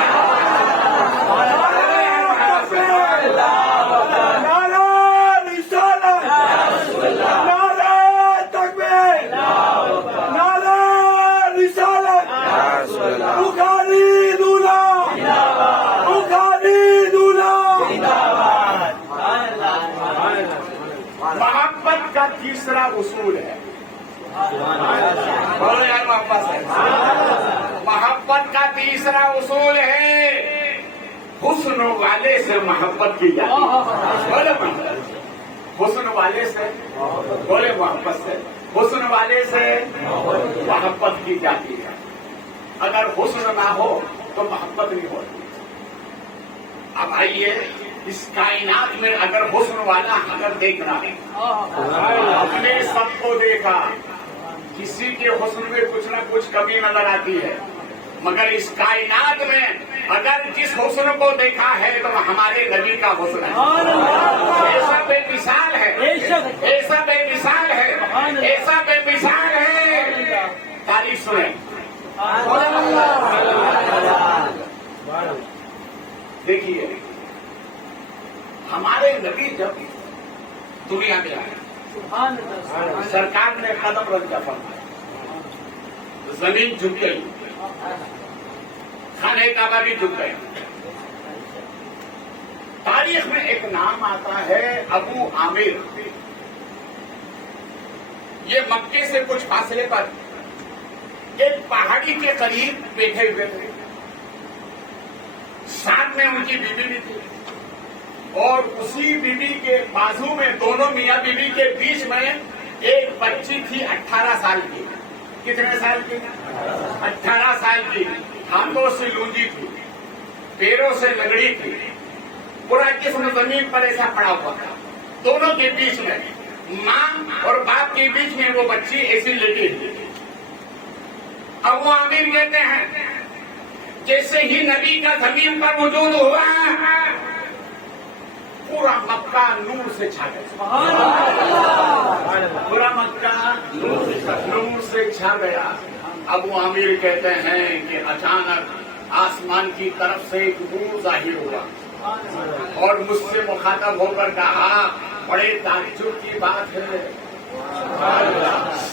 محبت کا تیسرا اصول ہے، بولو یار محبت ہے. محبت کا تیسرا اصول ہے، حسن والے سے محبت کی جاتی ہے. بولے حسن والے سے، بولے محبت سے، حسن والے سے محبت کی جاتی ہے. اگر حسن نہ ہو تو محبت نہیں ہوتی. اب آئیے، اس کائنات میں اگر حسن والا اگر دیکھنا ہے، ہم نے سب کو دیکھا، کسی کے حسن میں کچھ نہ کچھ کمی نظر آتی ہے، مگر اس کائنات میں اگر جس حسن کو دیکھا ہے تو ہمارے نبی کا حسن ہے. ایسا بے مثال ہے، ایسا بے مثال ہے، ایسا بے مثال ہے. تعریف سنیں. دیکھیے، ہمارے نبی جب دنیا میں آئے، سرکار نے قدم رکھ کر فرمایا، زمین جھک گئی، خانہ کعبہ بھی جھک گئے. تاریخ میں ایک نام آتا ہے ابو عامر. یہ مکے سے کچھ فاصلے پر ایک پہاڑی کے قریب بیٹھے ہوئے تھے، ساتھ میں ان کی بیوی بھی تھی، اور اسی بیوی کے بازو میں، دونوں میاں بیوی کے بیچ میں ایک بچی تھی 18 سال کی. کتنے سال کی؟ 18 سال کی. ہاتھوں سے لونجی تھی، پیروں سے لگڑی تھی، پورا جسم زمین پر ایسا پڑا ہوا تھا. دونوں کے بیچ میں ماں اور باپ کے بیچ میں وہ بچی ایسی لیٹی تھی. اب وہ عامر کہتے ہیں جیسے ہی نبی کا زمین پر وجود ہوا پورا مکہ نور سے چھا گیا. پورا مکہ نور سے چھا گیا. ابو عامر کہتے ہیں کہ اچانک آسمان کی طرف سے ایک نور ظاہر ہوا اور مجھ سے مخاطب ہو کر کہا بڑے تعجب کی بات ہے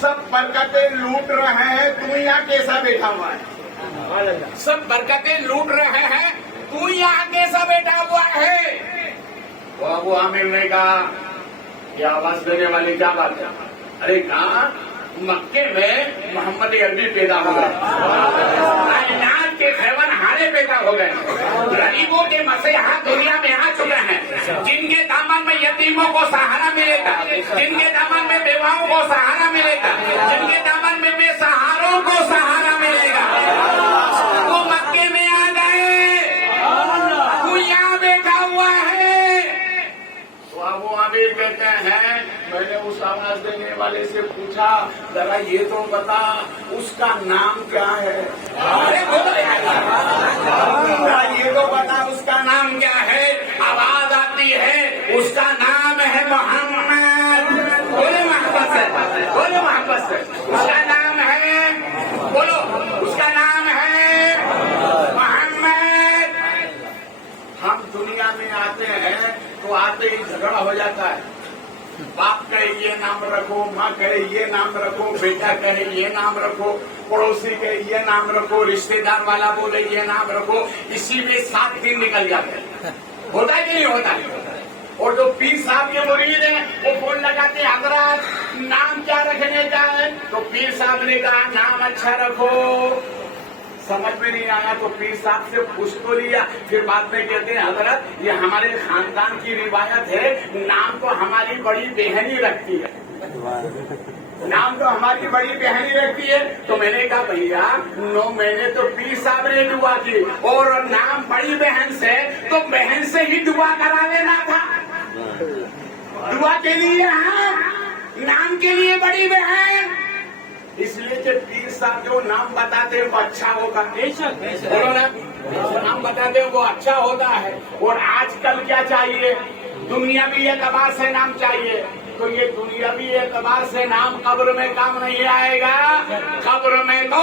سب برکتیں لوٹ رہے ہیں تو یہاں کیسا بیٹھا ہوا ہے. سب برکتیں لوٹ رہے ہیں تو یہاں کیسا بیٹھا ہوا ہے. تو ابو عامر نے کہا یہ آواز دینے والی کیا بات ہے. ارے کہاں مکے میں محمد عربی پیدا ہو گئے, کائنات کے خیبر ہارے پیدا ہو گئے, غریبوں کے مسیحا دنیا میں آ چکے ہیں, جن کے دامن میں یتیموں کو سہارا ملے گا, جن کے دامن میں بیواؤں کو سہارا ملے گا, جن کے دامن میں بے سہاروں کو سہارا ملے گا. وہ مکے میں آ گئے, وہ یہاں بیٹھا ہوا ہے. تو ابو عامر کہتے ہیں میں نے اس آواز دینے والے سے پوچھا ذرا یہ تو بتا اس کا نام کیا ہے. یہ تو بتا اس کا نام کیا ہے. آواز آتی ہے اس کا نام ہے محمد. بولے محبت سے, بولے محبت سے. اس کا نام ہے, بولو اس کا نام ہے محمد. ہم دنیا میں آتے ہیں تو آتے ہی جھگڑا ہو جاتا ہے. باپ کہے یہ نام رکھو, ماں کہے یہ نام رکھو, بیٹا کہے یہ نام رکھو, پڑوسی کہے یہ نام رکھو, رشتے دار والا بولے یہ نام رکھو. اسی میں 7 دن نکل جاتے ہیں. ہوتا ہے کہ نہیں ہوتا ہے. اور جو پیر صاحب کے مرید ہیں وہ فون لگاتے ہیں حضرات نام کیا رکھنے کا ہے. تو پیر صاحب نے کہا نام اچھا رکھو. سمجھ میں نہیں آیا تو پیر صاحب سے پوچھ تو لیا, پھر بعد میں کہتے ہیں حضرت یہ ہمارے خاندان کی روایت ہے, نام تو ہماری بڑی بہن ہی رکھتی ہے, نام تو ہماری بڑی بہن ہی رکھتی ہے. تو میں نے کہا بھیا 9 مہینے تو پیر صاحب نے دعا کی اور نام بڑی بہن سے تو بہن سے ہی دعا کرا لینا تھا. دعا کے لیے ہاں, نام کے لیے بڑی بہن. اس لیے کہ پیر صاحب جو نام بتاتے ہیں وہ اچھا ہوگا. بولو نا, نام بتاتے ہیں وہ اچھا ہوتا ہے. اور آج کل کیا چاہیے, دنیاوی اعتبار سے نام چاہیے. تو یہ دنیاوی اعتبار سے نام قبر میں کام نہیں آئے گا. قبر میں تو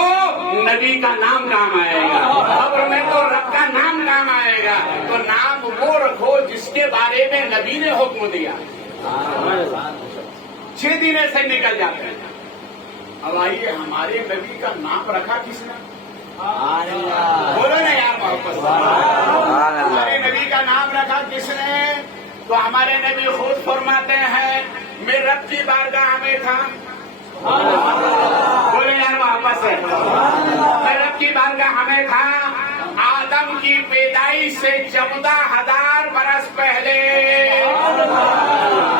نبی کا نام کام آئے گا, قبر میں تو رب کا نام کام آئے گا. تو نام وہ رکھو جس کے بارے میں نبی نے حکم دیا. 6 دن ایسے نکل جاتے ہیں. اب آئیے ہمارے نبی کا نام رکھا کس نے. بولو نا یار محبت. ہمارے نبی کا نام رکھا کس نے. تو ہمارے نبی خود فرماتے ہیں میں رب کی بارگاہ میں تھا. بولے یار محبت سے, میں رب کی بارگاہ میں تھا آدم کی پیدائش سے 14,000 برس پہلے.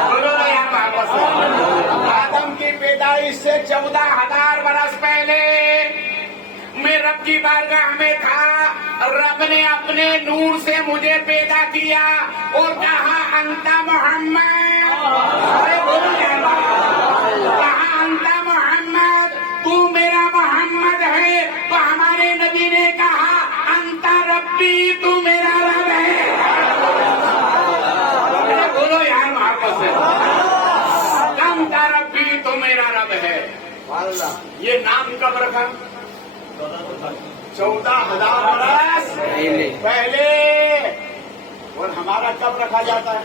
بولو نا یار محبت سے, آدم کی پیدائش سے 14,000 برس پہلے میں رب کی بارگاہ میں تھا. رب نے اپنے نور سے مجھے پیدا کیا اور کہا انتا محمد. کہا انتا محمد, تو میرا محمد ہے. تو ہمارے نبی نے کہا انتا ربی, تو میرا رب ہے. بولو یار محبت سے, انتا ربی تو میرا رب ہے. یہ نام کب رکھا. 14,000 برس پہلے. اور ہمارا کب رکھا جاتا ہے,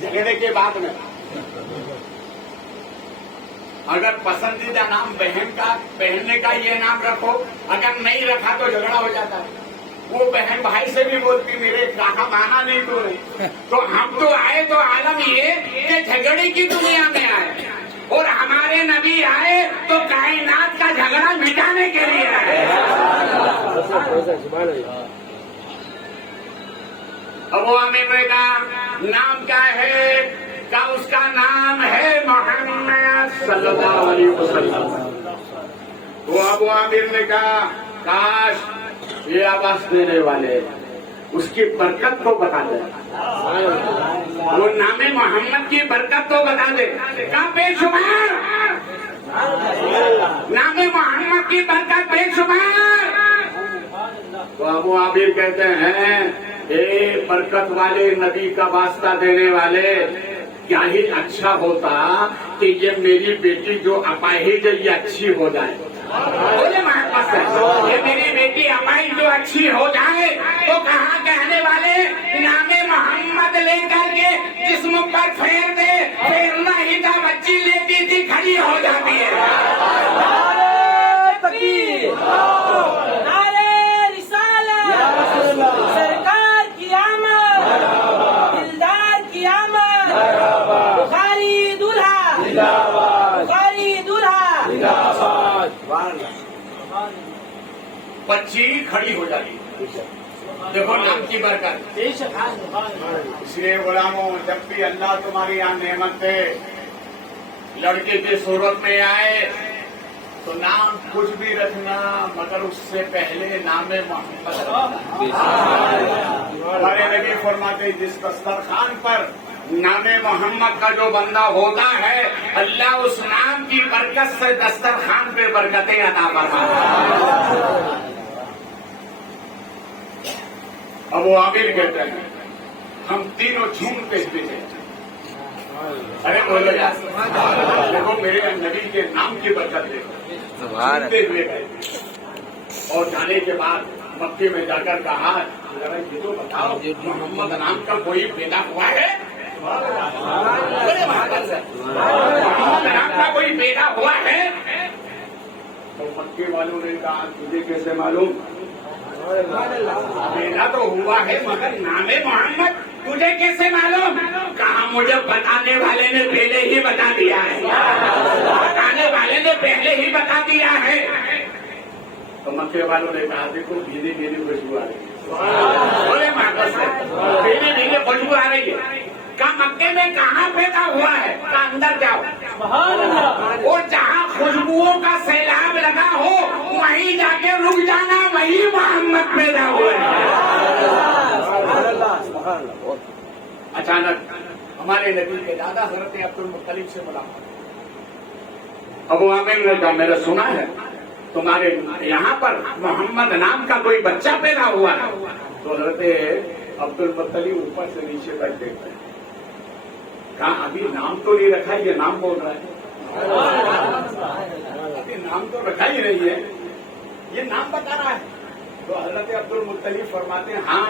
جھگڑے کے بعد میں. اگر پسندیدہ نام بہن نے کا یہ نام رکھو, اگر نہیں رکھا تو جھگڑا ہو جاتا ہے. وہ بہن بھائی سے بھی بولتی میرے کہا مانا نہیں تو نہیں. تو ہم تو آئے تو عالم یہ کہ جھگڑے کی دنیا میں آئے, اور ہمارے نبی آئے تو کائنات کا جھگڑا مٹانے کے لیے آئے. ابو عامر نے کہا نام کیا ہے. کہا اس کا نام ہے محمد صلی اللہ علیہ وسلم. تو ابو عامر نے کہا کاش یہ آواز دینے والے اس کی برکت کو بتا دے, وہ نام محمد کی برکت کو بتا دے. کہاں بے شمار نام محمد کی برکت بے شمار. تو ابو عابر کہتے ہیں اے برکت والے نبی کا واسطہ دینے والے, کیا ہی اچھا ہوتا کہ یہ میری بیٹی جو اپاہج ہے یہ اچھی ہو جائے. بولے محبت سے, یہ میری بیٹی اپاہج جو اچھی ہو جائے تو کہاں کہنے والے نام محمد لے کر کے جسم پر پھیر دے, پھیرنا ہی تھا بچی لیتی تھی کھڑی ہو جاتی ہے. نعرہ تکبیر, نعرہ رسالت, سرکار کی آمد, دلدار کی آمد, بخاری دولہا, بخاری دولہا. بچی کھڑی ہو جاتی. دیکھو نام کی برکت. اس لیے غلاموں, جب بھی اللہ تمہاری یہاں نعمت دے, لڑکے کی صورت میں آئے تو نام کچھ بھی رکھنا مگر اس سے پہلے نام محمد رکھنا. ہمارے نبی فرماتے جس دسترخوان پر نام محمد کا جو بندہ ہوتا ہے اللہ اس نام کی برکت سے دسترخوان پہ برکتیں عطا فرماتا ہے. ابو عامر کہتے ہیں ہم تینوں جھومتے ہوئے گئے. ارے بولو یار, دیکھو میرے نبی کے نام کی برکت دیکھو. جھومتے ہوئے گئے اور جانے کے بعد مکے میں جا کر کہا ذرا یہ تو بتاؤ محمد نام کا کوئی پیدا ہوا ہے؟ محمد نام کا کوئی پیدا ہوا ہے؟ تو مکے والوں نے کہا تجھے کیسے معلوم؟ پیدا تو ہوا ہے مگر نام محمد تجھے کیسے معلوم؟ کہا مجھے بتانے والے نے پہلے ہی بتا دیا ہے, بتانے والے نے پہلے ہی بتا دیا ہے. تو مکے والوں نے کہا دیکھو دھیرے دھیرے خوشبو آ رہی ہے. بولے محبت سے دھیرے دھیرے خوشبو آ رہی ہے. کہا مکے میں کہاں پیدا ہوا ہے؟ کہا اندر جاؤ, اور جہاں خوشبوؤں کا سیلاب لگا ہو وہیں جا کے رک جانا, وہی محمد پیدا ہوا ہے. اچانک ہمارے نبی کے دادا حضرت عبد المطلب سے ملاقات. ابو عامر نے کہا میں نے سنا ہے تمہارے یہاں پر محمد نام کا کوئی بچہ پیدا ہوا ہے. تو حضرت عبد المطلب اوپر سے نیچے تک دیکھتے ہیں. کہا ابھی نام تو نہیں رکھا, یہ نام بول رہا ہے. ابھی نام تو رکھا ہی نہیں ہے, یہ نام بتا رہا ہے. تو حضرت عبد المطلب فرماتے ہیں ہاں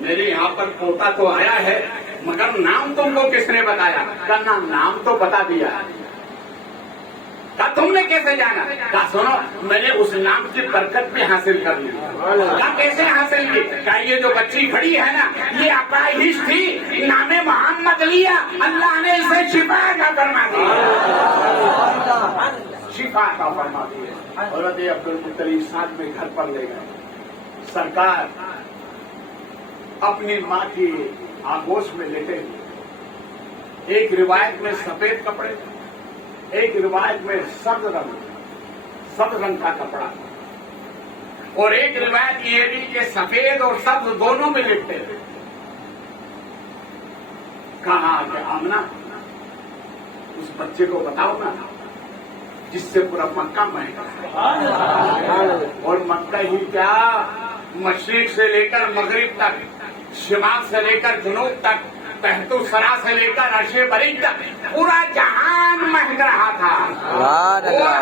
میرے یہاں پر پوتا تو آیا ہے مگر نام تم کو کس نے بتایا؟ کہا نام تو بتا دیا. کہا تم نے کیسے جانا؟ کہا سنو میں نے اس نام کی برکت بھی حاصل کر لی. کہا کیسے حاصل کی؟ کہا یہ جو بچی کھڑی ہے نا یہ اپاہج تھی, نام محمد لیا اللہ نے اسے شفا عطا فرما دی. شفا عطا فرما دی. حضرت عبد المطلب ساتھ میں گھر پر لے گئے. سرکار اپنی ماں کی آغوش میں لیٹے ہوئے, ایک روایت میں سفید کپڑے, ایک روایت میں سبز رنگ کا کپڑا, اور ایک روایت یہ بھی کہ سفید اور سبز دونوں میں لپٹے. کہا کہ آمنہ اس بچے کو بتاؤ نا جس سے پورا مکہ مہنگا ہے. اور مکہ ہی کیا مشرق سے لے کر مغرب تک, شمال سے لے کر جنوب تک, تحت سرا سے لے کر عرش برید تک پورا جہان مہک رہا تھا.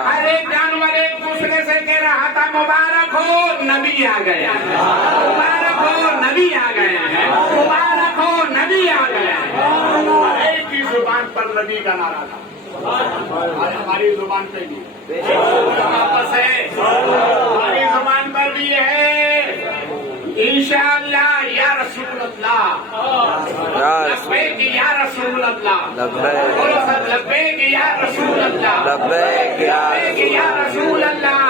ہر ایک جانور ایک دوسرے سے کہہ رہا تھا مبارک ہو نبی آ گیا ہے, مبارک ہو نبی آ گیا ہے, مبارک ہو نبی آ گیا ہے. ایک ہی زبان پر نبی کا نعرہ تھا. آج ہماری زبان پہ بھی واپس ہے, ہماری زبان پر بھی ہے انشاءاللہ یا رسول اللہ, لبیک یا رسول اللہ, لبیک یا رسول اللہ, لبیک یا رسول اللہ.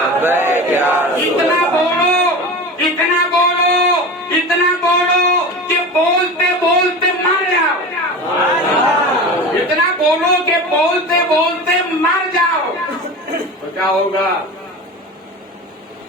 اتنا بولو, اتنا بولو, اتنا بولو کہ بولتے بولتے مر جاؤ. اتنا بولو کہ بولتے بولتے مر جاؤ. تو کیا ہوگا؟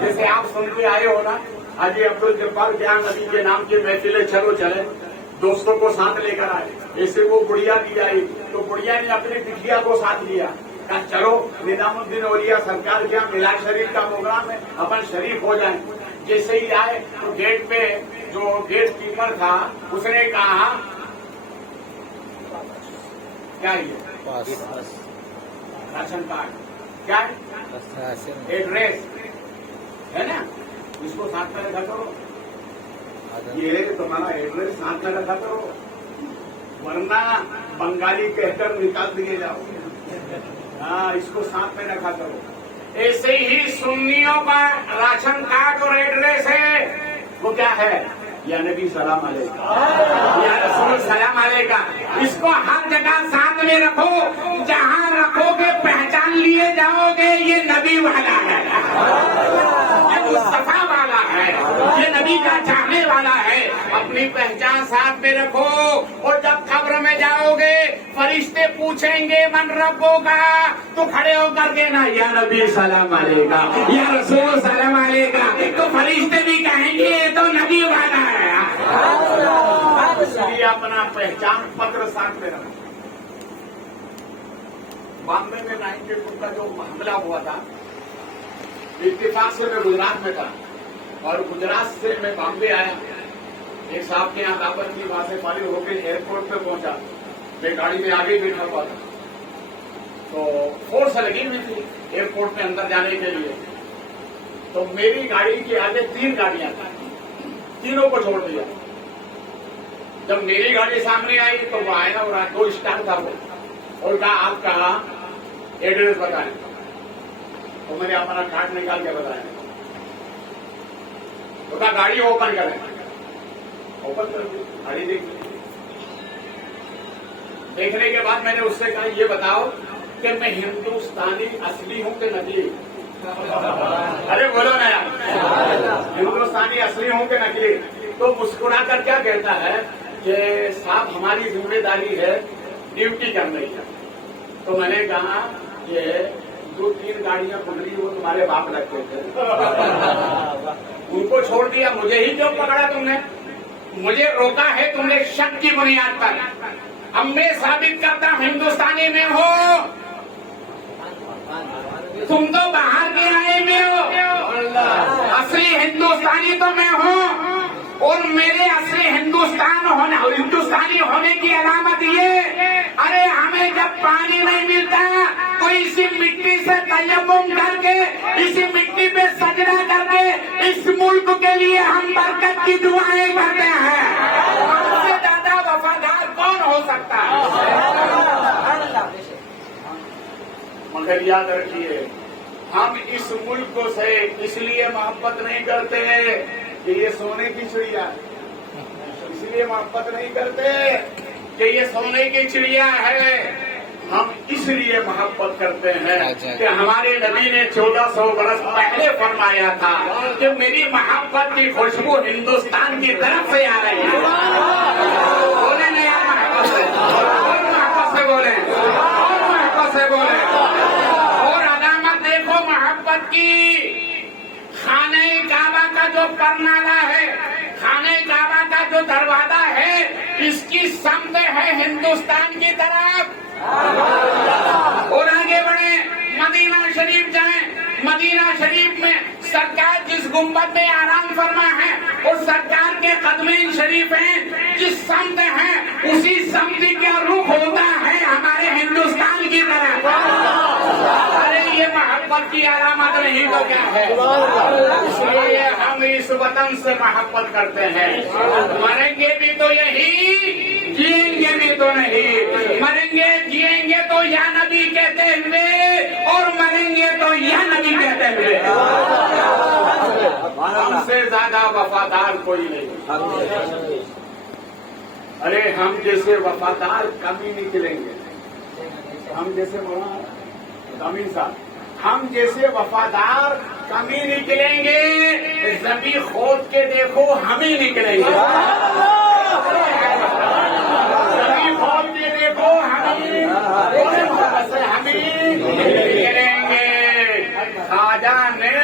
جیسے آپ سن کے آئے ہو نا حاجی عبدل جبار جان نبی کے نام کی محفلیں چلو چلے دوستوں کو ساتھ لے کر آئے. جیسے وہ بڑھیا دی آئی تو بڑھیا نے اپنی بٹیا کو ساتھ لیا کہا چلو نظام الدین اولیاء سرکار کے میلاد شریف کا پروگرام ہے اپن شریف ہو جائیں. جیسے ہی آئے تو گیٹ پہ جو گیٹ کیپر تھا اس نے کہا کیا یہ راشن کارڈ کیا ایڈریس ہے نا اس کو ساتھ میں رکھا کرو. یہ ہے کہ تمہارا ایڈریس ساتھ میں رکھا کرو ورنہ بنگالی کہہ کر نکال دیے جاؤ. ہاں اس کو ساتھ میں رکھا کرو. ایسے ہی سنیوں کا راشن کارڈ اور ایڈریس ہے وہ کیا ہے یا نبی سلام علیکم یا رسول سلام علیکم. اس کو ہر جگہ ساتھ میں رکھو جہاں رکھو گے پہچان لیے جاؤ گے یہ نبی والا ہے یہ مصطفیٰ والا ہے یہ نبی کا چاہنے والا ہے. اپنی پہچان ساتھ میں رکھو اور جب قبر میں جاؤ گے فرشتے پوچھیں گے من ربوں کا تو کھڑے ہو کر کے نا یا نبی سلام علیکم یا رسول سلام علیکم تو فرشتے بھی کہیں گے یہ تو نبی والا ہے. اس لیے اپنا پہچان پتر ساتھ میں رکھو. بامبے میں 92 کا جو حملہ ہوا تھا اتفاق سے میں گجرات میں تھا اور گجرات سے میں بامبے آیا. ایک صاحب کے یہاں دعوت کی وہاں سے فارغ ہو کے ایئرپورٹ پہ پہنچا. میں گاڑی میں آگے بیٹھا ہوا تھا تو فورس لگی ہوئی تھی ایئرپورٹ میں اندر جانے کے لیے. تو میری گاڑی کے آگے 3 گاڑیاں تھیں تینوں کو چھوڑ دیا. جب میری گاڑی سامنے آئی تو وہ آئے نا اور 2 اسٹار تھا وہ اور کہا آپ کہاں ایڈریس بتائیں. تو میں نے اپنا کارڈ نکال کے بتایا تو کہا گاڑی اوپن کریں. اوپن کر دی گاڑی دیکھنے کے بعد میں نے اس سے کہا یہ بتاؤ کہ میں ہندوستانی اصلی ہوں کہ نقلی. ارے بولو نا یار ہندوستانی اصلی ہوں کہ نقلی. تو مسکرا کر کیا کہتا ہے کہ صاحب ہماری ذمہ داری ہے ڈیوٹی کرنے کی. تو میں نے کہا کہ 2-3 گاڑیاں پکڑی وہ تمہارے باپ لگتے تھے ان کو چھوڑ دیا مجھے ہی کیوں پکڑا تم نے. مجھے روکا ہے تم نے شک کی بنیاد پر. اب میں ثابت کرتا ہوں ہندوستانی میں ہو تم تو باہر کے آئے میں ہو. اصلی ہندوستانی تو میں ہوں اور میرے اصلی ہندوستانی ہونے کی علامت یہ ارے ہمیں جب پانی نہیں ملتا تو اسی مٹی سے تیمم کر کے اسی مٹی پہ سجدہ کر کے اس ملک کے لیے ہم برکت کی دعائیں کرتے ہیں. ہم سے زیادہ وفادار کون ہو سکتا ہے. مگر یاد رکھیے ہم اس ملک کو سے اس لیے محبت نہیں کرتے کہ یہ سونے کی چڑیا ہے. اس لیے محبت نہیں کرتے کہ یہ سونے کی چڑیا ہے. ہم اس لیے محبت کرتے ہیں کہ ہمارے نبی نے 1400 برس پہلے فرمایا تھا کہ میری محبت کی خوشبو ہندوستان کی طرف سے آ رہی ہے. بولے نہیں یار محبت سے اور محبت سے بولیں اور محبت سے بولیں. اور علامت دیکھو محبت کی خانہ کعبہ کا جو پرنالہ ہے خانہ کعبہ کا جو دروازہ ہے اس کی سمت ہے ہندوستان کی طرف. اور آگے بڑھے مدینہ شریف جائیں. مدینہ شریف میں سرکار جس گنبد میں آرام فرما ہے اور سرکار کے قدمین شریف ہیں جس سمت ہیں اسی سمت کا رخ ہوتا ہے ہمارے ہندوستان کی طرف. ارے یہ محبت کی علامت نہیں تو کیا ہے. اس لیے ہم اس وطن سے محبت کرتے ہیں. مریں گے بھی تو یہی جئیں گے بھی تو نہیں. مریں گے جئیں گے تو یا نبی کہتے ہوئے اور مریں گے تو یا نبی کہتے ہوئے. ہم سے زیادہ وفادار کوئی نہیں. ارے ہم جیسے وفادار کبھی نکلیں گے. ہم جیسے امین صاحب ہم جیسے وفادار کمی نکلیں گے. زمین کھود کے دیکھو ہم ہی نکلیں گے. زمین کھود کے دیکھو ہم ہی نکلیں گے. خواجہ نے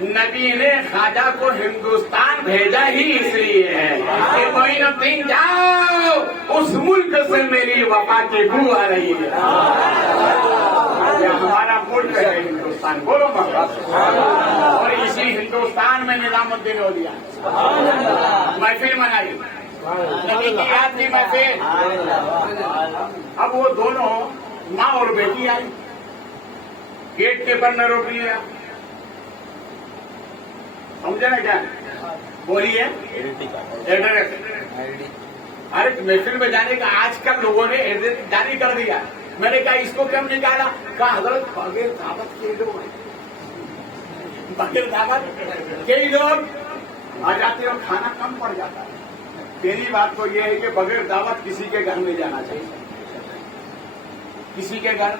نبی نے خواجہ کو ہندوستان بھیجا ہی اس لیے ہے کہ معین الدین جاؤ اس ملک سے میری وفا کی بو آ رہی ہے. یہ ہمارا ملک ہے ہندوستان، بولو محبت. اور اسی ہندوستان میں نظام الدین اولیا محفل منائی، نبی کی یاد کی محفل. اب وہ دونوں ماں اور بیٹی آئی، گیٹ کے پر نہ روک لیا. سمجھے نا کیا بولیے؟ ارے محفل میں جانے کا آج کل لوگوں نے ایڈریس جاری کر دیا. میں نے کہا اس کو کیوں نکالا؟ کہا حضرت بغیر دعوت کے لوگ ہیں، بغیر دعوت کئی لوگ آ جاتے اور کھانا کم پڑ جاتا ہے. پہلی بات تو یہ ہے کہ بغیر دعوت کسی کے گھر نہیں جانا چاہیے، کسی کے گھر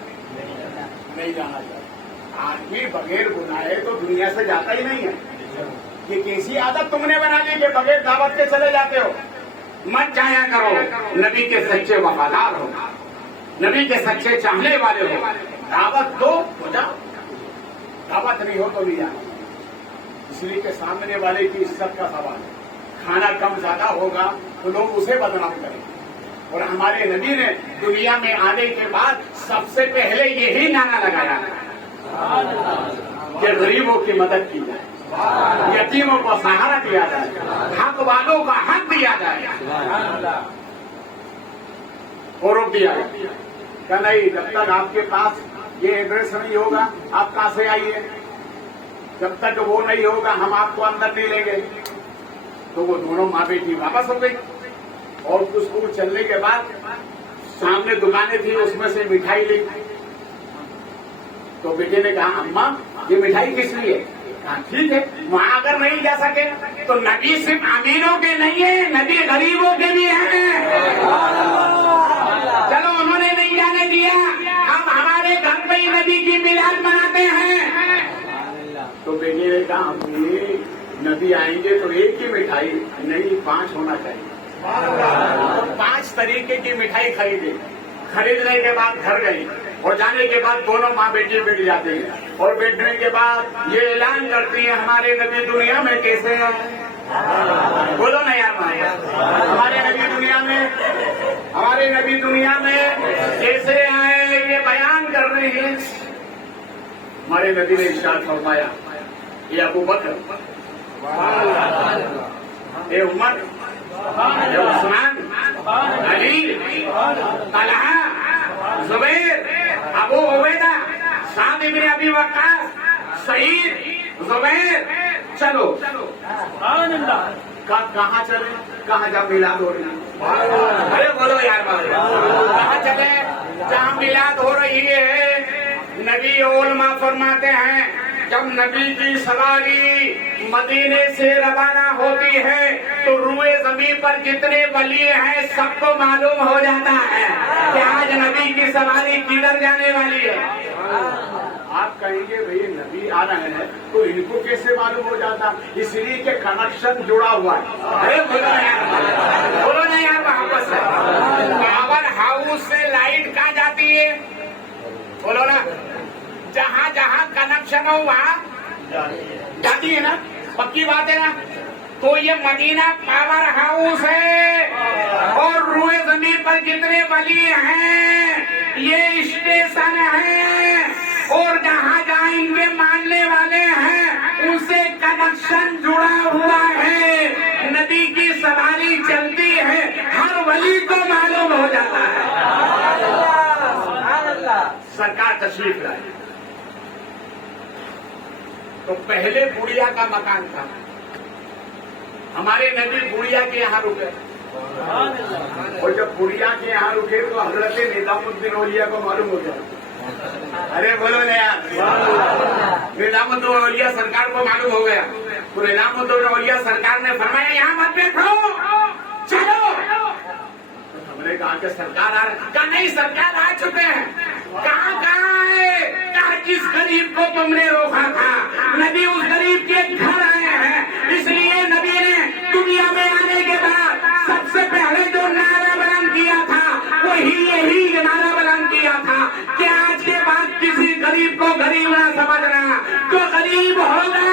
نہیں جانا چاہیے. آدمی بغیر بنائے تو دنیا سے جاتا ہی نہیں ہے. یہ کیسی عادت تم نے بنا لی کہ بغیر دعوت کے چلے جاتے ہو؟ مت جایا کرو. نبی کے سچے وفادار ہو، نبی کے سچے چاہنے والے ہو. دعوت دو ہو جاؤ، دعوت نہیں ہو تو نہیں جانا. اس لیے کہ سامنے والے کی عزت کا سوال ہے. کھانا کم زیادہ ہوگا تو لوگ اسے بدنام کریں. اور ہمارے نبی نے دنیا میں آنے کے بعد سب سے پہلے یہی نعرہ لگایا کہ غریبوں کی مدد کی جائے، یتیموں کو سہارا دیا جائے، حق والوں کا حق دیا جائے. اور روک دیا کہ نہیں، جب تک آپ کے پاس یہ ایڈریس نہیں ہوگا آپ کہاں سے آئیے، جب تک وہ نہیں ہوگا ہم آپ کو اندر نہیں لیں گے. تو وہ دونوں ماں بیٹی واپس ہو گئی. اور کچھ دور چلنے کے بعد سامنے دکانیں تھی، اس میں سے مٹھائی لی. تو بیٹے نے کہا اماں یہ مٹھائی کس لیے؟ کہا ٹھیک ہے، وہاں اگر نہیں جا سکے تو نبی صرف امیروں کے نہیں ہے، نبی غریبوں کے بھی ہیں. چلو انہوں نے نہیں جانے دیا، ہم ہمارے گھر پہ ہی نبی کی میلاد مناتے ہیں. تو بیٹے نے کہا امی نبی آئیں گے تو ایک ہی مٹھائی نہیں 5 ہونا چاہیے. 5 طریقے کی مٹھائی خریدی. خریدنے کے بعد گھر گئی اور جانے کے بعد دونوں ماں بیٹی بیٹھ جاتے ہیں. اور بیٹھنے کے بعد یہ اعلان کرتی ہیں ہمارے نبی دنیا میں کیسے ہیں. بولو نا یار، ہمارے نبی دنیا میں کیسے آئے یہ بیان کر رہے ہیں. ہمارے نبی نے ارشاد فرمایا یہ ابو بکر، اے عمر، اے عثمان، علی، طلحہ، زبیر، ابو عبیدہ، سعد بن ابی وقاص، سعید، زبیر، چلو کہاں چلے؟ کہاں جب میلاد ہو رہی ہے؟ ارے بولو یار بھائی، کہاں چلے جہاں میلاد ہو رہی ہے؟ نبی علماء فرماتے ہیں جب نبی کی سواری مدینے سے روانہ ہوتی ہے تو روئے زمین پر جتنے ولی ہیں سب کو معلوم ہو جاتا ہے کہ آج نبی کی سواری کدھر جانے والی ہے. آپ کہیں گے بھئی نبی آ رہے ہیں تو ان کو کیسے معلوم ہو جاتا؟ اس لیے کہ کنیکشن جڑا ہوا ہے. ارے بولو نا یار، واپس پاور ہاؤس سے لائٹ کہاں جاتی ہے؟ بولو نا، جہاں جہاں کنیکشن ہو وہاں جاتی ہے نا، پکی بات ہے نا. تو یہ مدینہ پاور ہاؤس ہے اور روئے زمین پر جتنے ولی ہیں یہ اسٹیشن ہے. اور جہاں جہاں ان کے ماننے والے ہیں ان سے کنیکشن جڑا ہوا ہے. نبی کی سواری چلتی ہے، ہر ولی کو معلوم ہو جاتا ہے. سرکار تشریف لائے تو پہلے بڑھیا کا مکان تھا. ہمارے نبی بڑھیا کے یہاں رکے اور جب بڑھیا کے یہاں رکے تو حضرت نظام الدین اولیا کو معلوم ہو گیا. ارے بولو نا یار، نظام الدین اولیا سرکار کو معلوم ہو گیا. تو نظام الدین اولیا سرکار نے فرمایا یہاں مت بیٹھو، چلو. ہم نے کہا کہ سرکار آ رہے؟ کہا نہیں، سرکار آ چکے ہیں. کہاں ہے؟ کہا جس غریب کو تم نے روکا تھا نبی اس غریب کے گھر آئے ہیں. اس لیے نبی نے دنیا میں آنے کے بعد سب سے پہلے جو نعرہ بلند کیا تھا وہی یہی نعرہ بلند کیا تھا کہ آج کے بعد کسی غریب کو غریب نہ سمجھنا. جو غریب ہوگا